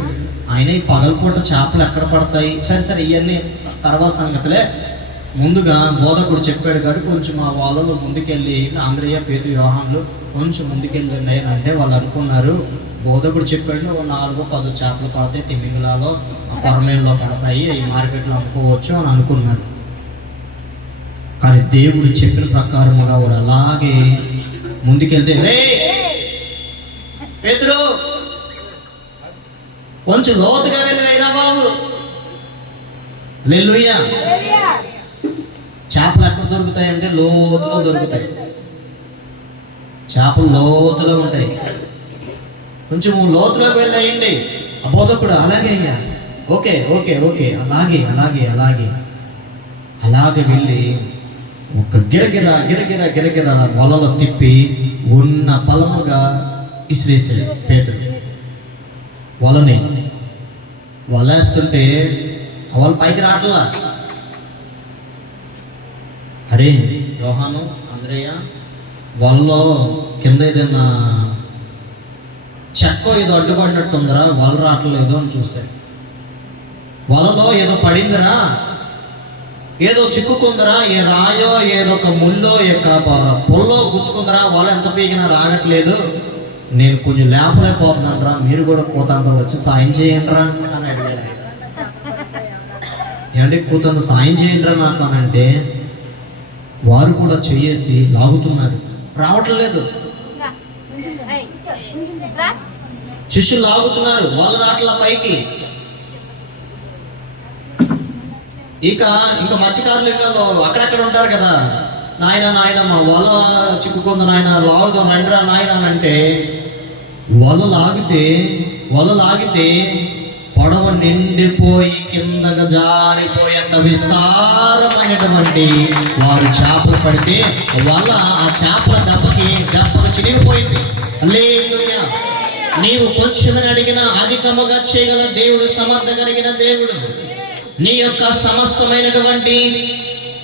ఆయన ఈ పగలపూట చేపలు ఎక్కడ పడతాయి, సరే ఇవన్నీ తర్వాత సంగతులే, ముందుగా బోధకుడు చెప్పాడు కాబట్టి కొంచెం ఆ వాళ్ళలో ముందుకెళ్ళి ఆంద్రేయ, పేతురు, యోహాన్లు కొంచెం ముందుకెళ్ళండి అని అంటే వాళ్ళు అనుకున్నారు, బోధకుడు చెప్పాడు 4-10 చేపలు పడతాయి, తిమింగలాలో కొరమేల్లో పడతాయి, ఈ మార్కెట్లో అమ్ముకోవచ్చు అని అనుకున్నారు. కానీ దేవుడు చెప్పిన ప్రకారముగా వారు అలాగే ముందుకెళ్తే, రే పేతురు కొంచెం లోతుగా వెళ్ళిరా బాబు. హల్లెలూయా. చేపలు ఎక్కడ దొరుకుతాయి అంటే లోతులో దొరుకుతాయి, చేపలు లోతులో ఉంటాయి. కొంచెం లోతులోకి వెళ్ళేయండి. ఆ బోధకుడు అలాగే అయ్యా, ఓకే అలాగే వెళ్ళి ఒక గిరగిర వలలో తిప్పి ఉన్న బలముగా ఇసిరేసాడు పేతురు. వలని వలేస్తుంటే వాళ్ళ పైకి రావట్లా. అరే యోహాను, అంద్రయ్య, వలలో కింద ఏదైనా చెక్క ఏదో అడ్డుపడినట్టుందిరా, వల రావట్లేదు అని చూశారు. వలలో ఏదో పడిందిరా, ఏదో చిక్కుకుందరా, ఏ రాయో ఏదో ఒక ముల్లో పొల్లో గుచ్చుకుందరా, వల ఎంత పీకినా రాగట్లేదు, నేను కొంచెం లేపలేకపోతున్నాను రా, మీరు కూడా కూతంత వచ్చి సాయం చేయండి రా అని అడిగాడు. ఏమంటే కూతంత సాయం చేయండి రా నాకు అని అంటే వారు కూడా చేసి లాగుతున్నారు, రావట్లేదు. శిష్యులు లాగుతున్నారు, వాళ్ళు రాట్ల పైకి. ఇంకా మత్స్యకారులు ఇంకా అక్కడక్కడ ఉంటారు కదా, నాయన మా వల చిక్కుకుంది నాయన, లాగుదాం రండిరా నాయన అని అంటే వల లాగితే పొడవ నిండిపోయి కిందగా జారిపోయేంత విస్తారమైనటువంటి వారు చేపలు పడితే వల ఆ చేపల దెబ్బకు చిరిగిపోయింది. హల్లెలూయా. నీవు కొంచెమని అడిగినా అధికముగా చేయగల దేవుడు, సమర్థ కలిగిన దేవుడు. నీ యొక్క సమస్తమైనటువంటి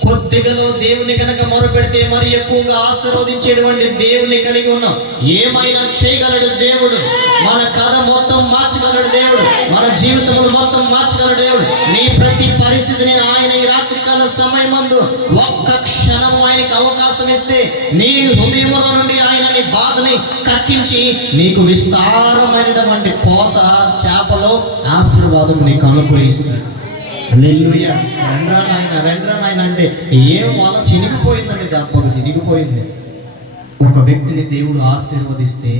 కొద్దిగలో దేవుని కనుక మొరపెడితే మరి ఎక్కువగా ఆశీర్వదించేటువంటి దేవుని కలిగి ఉన్నాం. ఏమైనా చేయగలడు దేవుడు. మన కథ మొత్తం మార్చగలడు దేవుడు. మన జీవితములు మొత్తం మార్చగలడు దేవుడు. నీ ప్రతి పరిస్థితిని ఆయన ఈ రాత్రికాల సమయమందు ఒక్క క్షణం ఆయనకి అవకాశం ఇస్తే నీ హృదయముల నుండి ఆయన నీ బాధని కక్కించి నీకు విస్తారమైనటువంటి కోత చేపలో ఆశీర్వాదం నీకు అనుగ్రహిస్తాడు. హల్లెలూయా. రెండ్రా నాయన అంటే ఏం వాళ్ళ చినిగిపోయిందండి, దెబ్బకు చినిగిపోయింది. ఒక వ్యక్తిని దేవుడు ఆశీర్వదిస్తే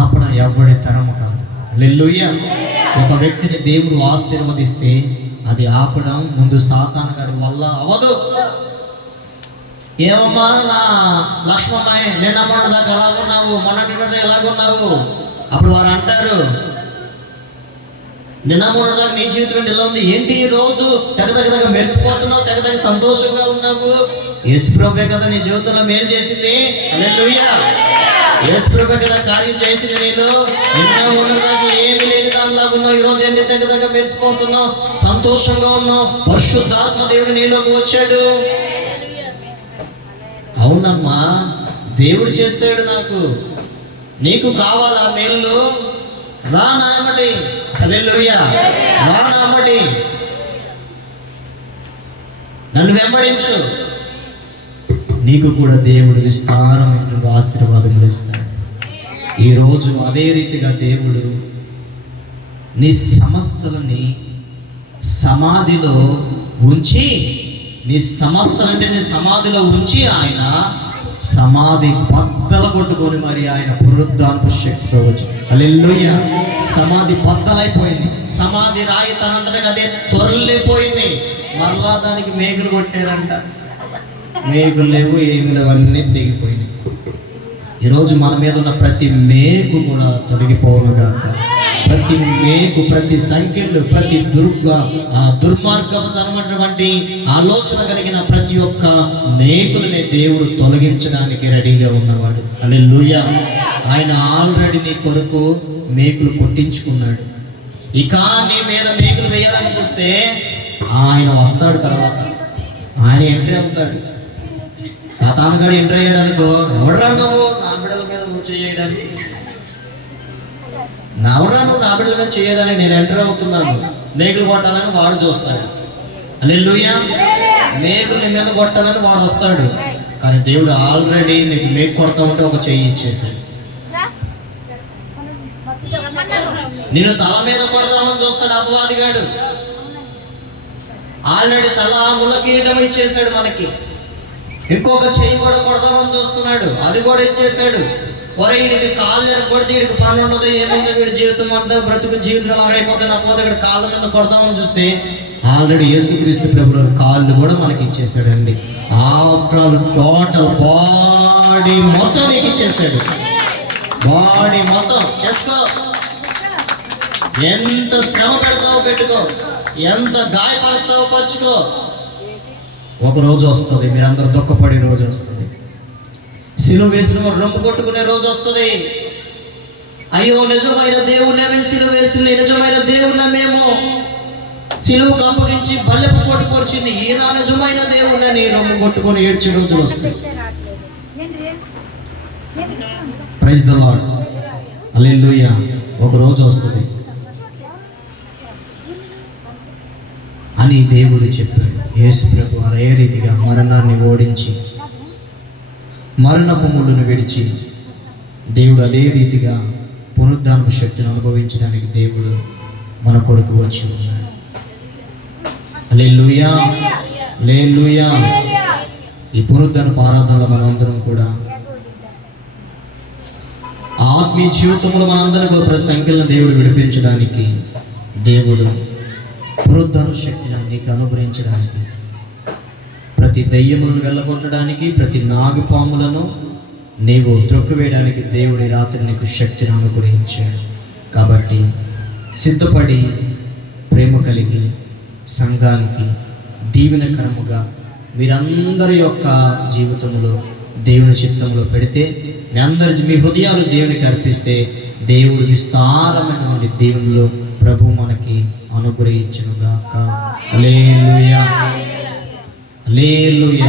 ఆపణ ఎవ్వడి తరము కాదు. హల్లెలూయా. ఒక వ్యక్తిని దేవుడు ఆశీర్వదిస్తే అది ఆపడం ముందు సాతాను గారి వల్ల అవదు. ఏమమ్మా నా లక్ష్మమ్మాయి, నిన్న మొన్న దాకా ఎలాగున్నావు, మొన్నటి ఎలాగున్నావు? అప్పుడు వారు అంటారు, నిన్న మొన్న దాకా నీ జీవితం ఎలా ఉంది, ఏంటి ఈ రోజు తెగ మెరిసిపోతున్నావు, తెగ సంతోషంగా ఉన్నావు? యేసు ప్రభువే కదా నీ జీవితంలో మేలు చేసింది. హల్లెలూయా. యేసు ప్రభువే కదా కార్యం చేసింది నీలో. నిన్న మొన్న దాకా ఏమి లేని దానిలాగా ఉన్నావు, ఈ రోజు ఏంటి తెగ మెరిసిపోతున్నావు, సంతోషంగా ఉన్నావు. పరిశుద్ధాత్మ దేవుడు నీలోకి వచ్చాడు. అవునమ్మా, దేవుడు చేశాడు నాకు. నీకు కావాలా మేలు? రా నామటి. హల్లెలూయా. రా నామటి, నన్ను వెంబడించు. నీకు కూడా దేవుడు విస్తారమైన ఆశీర్వాదములు ఇస్తాడు. ఈరోజు అదే రీతిగా దేవుడు నీ సమస్యలని సమాధిలో ఉంచి, నీ సమస్యలంటే నీ సమాధిలో ఉంచి ఆయన సమాధి బద్దలు కొట్టుకొని మరి ఆయన పునరుద్ధానపు శక్తితో వచ్చి. హల్లెలూయా. సమాధి బద్దలైపోయింది. సమాధి రాయి తనంతటగా అదే తొరలిపోయింది. మరలా దానికి మేకులు కొట్టారంట. మేకులు లేవు, ఏమి లేవు, అన్నీ తెగిపోయినాయి. ఈరోజు మన మీద ఉన్న ప్రతి మేకు కూడా తొలగిపోవును గాక. ప్రతి మేకు, ప్రతి సంఖ్యలు, ప్రతి దుర్మార్గమైనటువంటి ఆలోచన కలిగిన ప్రతి ఒక్క మేకులని దేవుడు తొలగించడానికి రెడీగా ఉన్నవాడు. హల్లెలూయా. ఆయన ఆల్రెడీ నీ కొరకు మేకులు కొట్టించుకున్నాడు. ఇక నీ మీద మేకులు వేయాలని చూస్తే ఆయన వస్తాడు. తర్వాత ఆయన ఎంట్రీ అవుతాడు. సాతాను గాడు ఎంట్రీ అయ్యాడనుకో, ఎవడరా నువ్వు నా బిడ్డల మీద నువ్వు చేయడానికి, నవరా నువ్వు నా బిడ్డల మీద చేయడానికి నేను ఎంటర్ అవుతున్నాను, మేకులు కొట్టాలని వాడు చూస్తాడు. హల్లెలూయా. మేకులు నీ మీద కొట్టాలని వాడు వస్తాడు. కానీ దేవుడు ఆల్రెడీ నీకు మేకు కొడతా ఉంటే ఒక చెయ్యి ఇచ్చేసాడు. నిన్ను తల మీద కొడదామని చూస్తాడు అపవాదిగాడు. ఆల్రెడీ తల ములకీయడం ఇచ్చేసాడు మనకి. ఇంకొక చెయ్యి కూడా కొడదామని చూస్తున్నాడు, అది కూడా ఇచ్చేసాడు. ఒరే వీడికి కాళ్ళు కొడితే వీడికి పని ఉండదు, ఏముంది వీడి జీవితం అంతా బ్రతుకు జీవితం లాగైపోతే అపోతే ఇక్కడ కాళ్ళ మీద కొడదామని చూస్తే ఆల్రెడీ యేసుక్రీస్తు ప్రభువు కాళ్ళు కూడా మనకి ఇచ్చేసాడండి. ఆఫ్టర్ ఆల్ టోటల్ బాడీ మొత్తం నీకు ఇచ్చేసాడు. బాడీ మొత్తం చేసుకో. ఎంత శ్రమ పెడతావో పెట్టుకో, ఎంత గాయపరుస్తావో పరుచుకో. ఒక రోజు వస్తుంది, మీరందరూ దుఃఖపడే రోజు వస్తుంది. సిలువ వేసిన వారు రొమ్ము కొట్టుకునే రోజు వస్తుంది. అయ్యో నిజమైన దేవుణ్ణి మేము సిలువ వేసింది, నిజమైన దేవుణ్ణి మేము సిలువకు అప్పగించి బల్లెపు కొట్టు పొడిచింది, ఈయన నిజమైన దేవుణ్ణి రొమ్ము కొట్టుకొని ఏడ్చే రోజులు వస్తాయి. ప్రైజ్ ద లార్డ్, హల్లెలూయా. ఒక రోజు వస్తుంది అని దేవుడు చెప్పాడు. యేసు ప్రభు అదే రీతిగా మరణాన్ని ఓడించి మరణపు ముళ్ళును విడిచి దేవుడు అదే రీతిగా పునరుద్ధానపు శక్తిని అనుభవించడానికి దేవుడు మన కొరకు వచ్చి ఉన్నాడు. హల్లెలూయా, హల్లెలూయా. ఈ పునరుద్ధానపు ఆరాధనలో మనందరం కూడా ఆత్మీయ జీవితంలో మనందరికీ ఒక సంఖ్యలను దేవుడు విడిపించడానికి, దేవుడు పునరుద్ధాన శక్తిని నీకు అనుగ్రహించడానికి, ప్రతి దయ్యములను వెళ్ళగొట్టడానికి, ప్రతి నాగుపాములను నీవు త్రొక్కివేయడానికి దేవుడి రాత్రి నీకు శక్తిని అనుగ్రహించాడు. కాబట్టి సిద్ధపడి ప్రేమ కలిగి సంఘానికి దీవెనకరముగా మీరందరి యొక్క జీవితంలో దేవుని చిత్తంలో పెడితే, మీ అందరి మీ హృదయాలు దేవునికి అర్పిస్తే దేవుడు విస్తారమైనటువంటి దీవెనలు ప్రభు మనకి అనుగ్రహించునుగాక. హల్లెలూయా, హల్లెలూయా.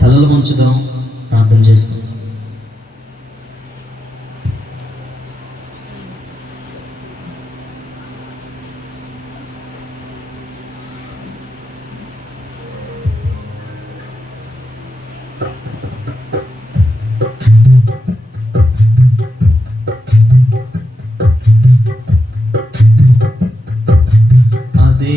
తలలు వంచుదాం, ప్రార్థన చేస్తాం. అదే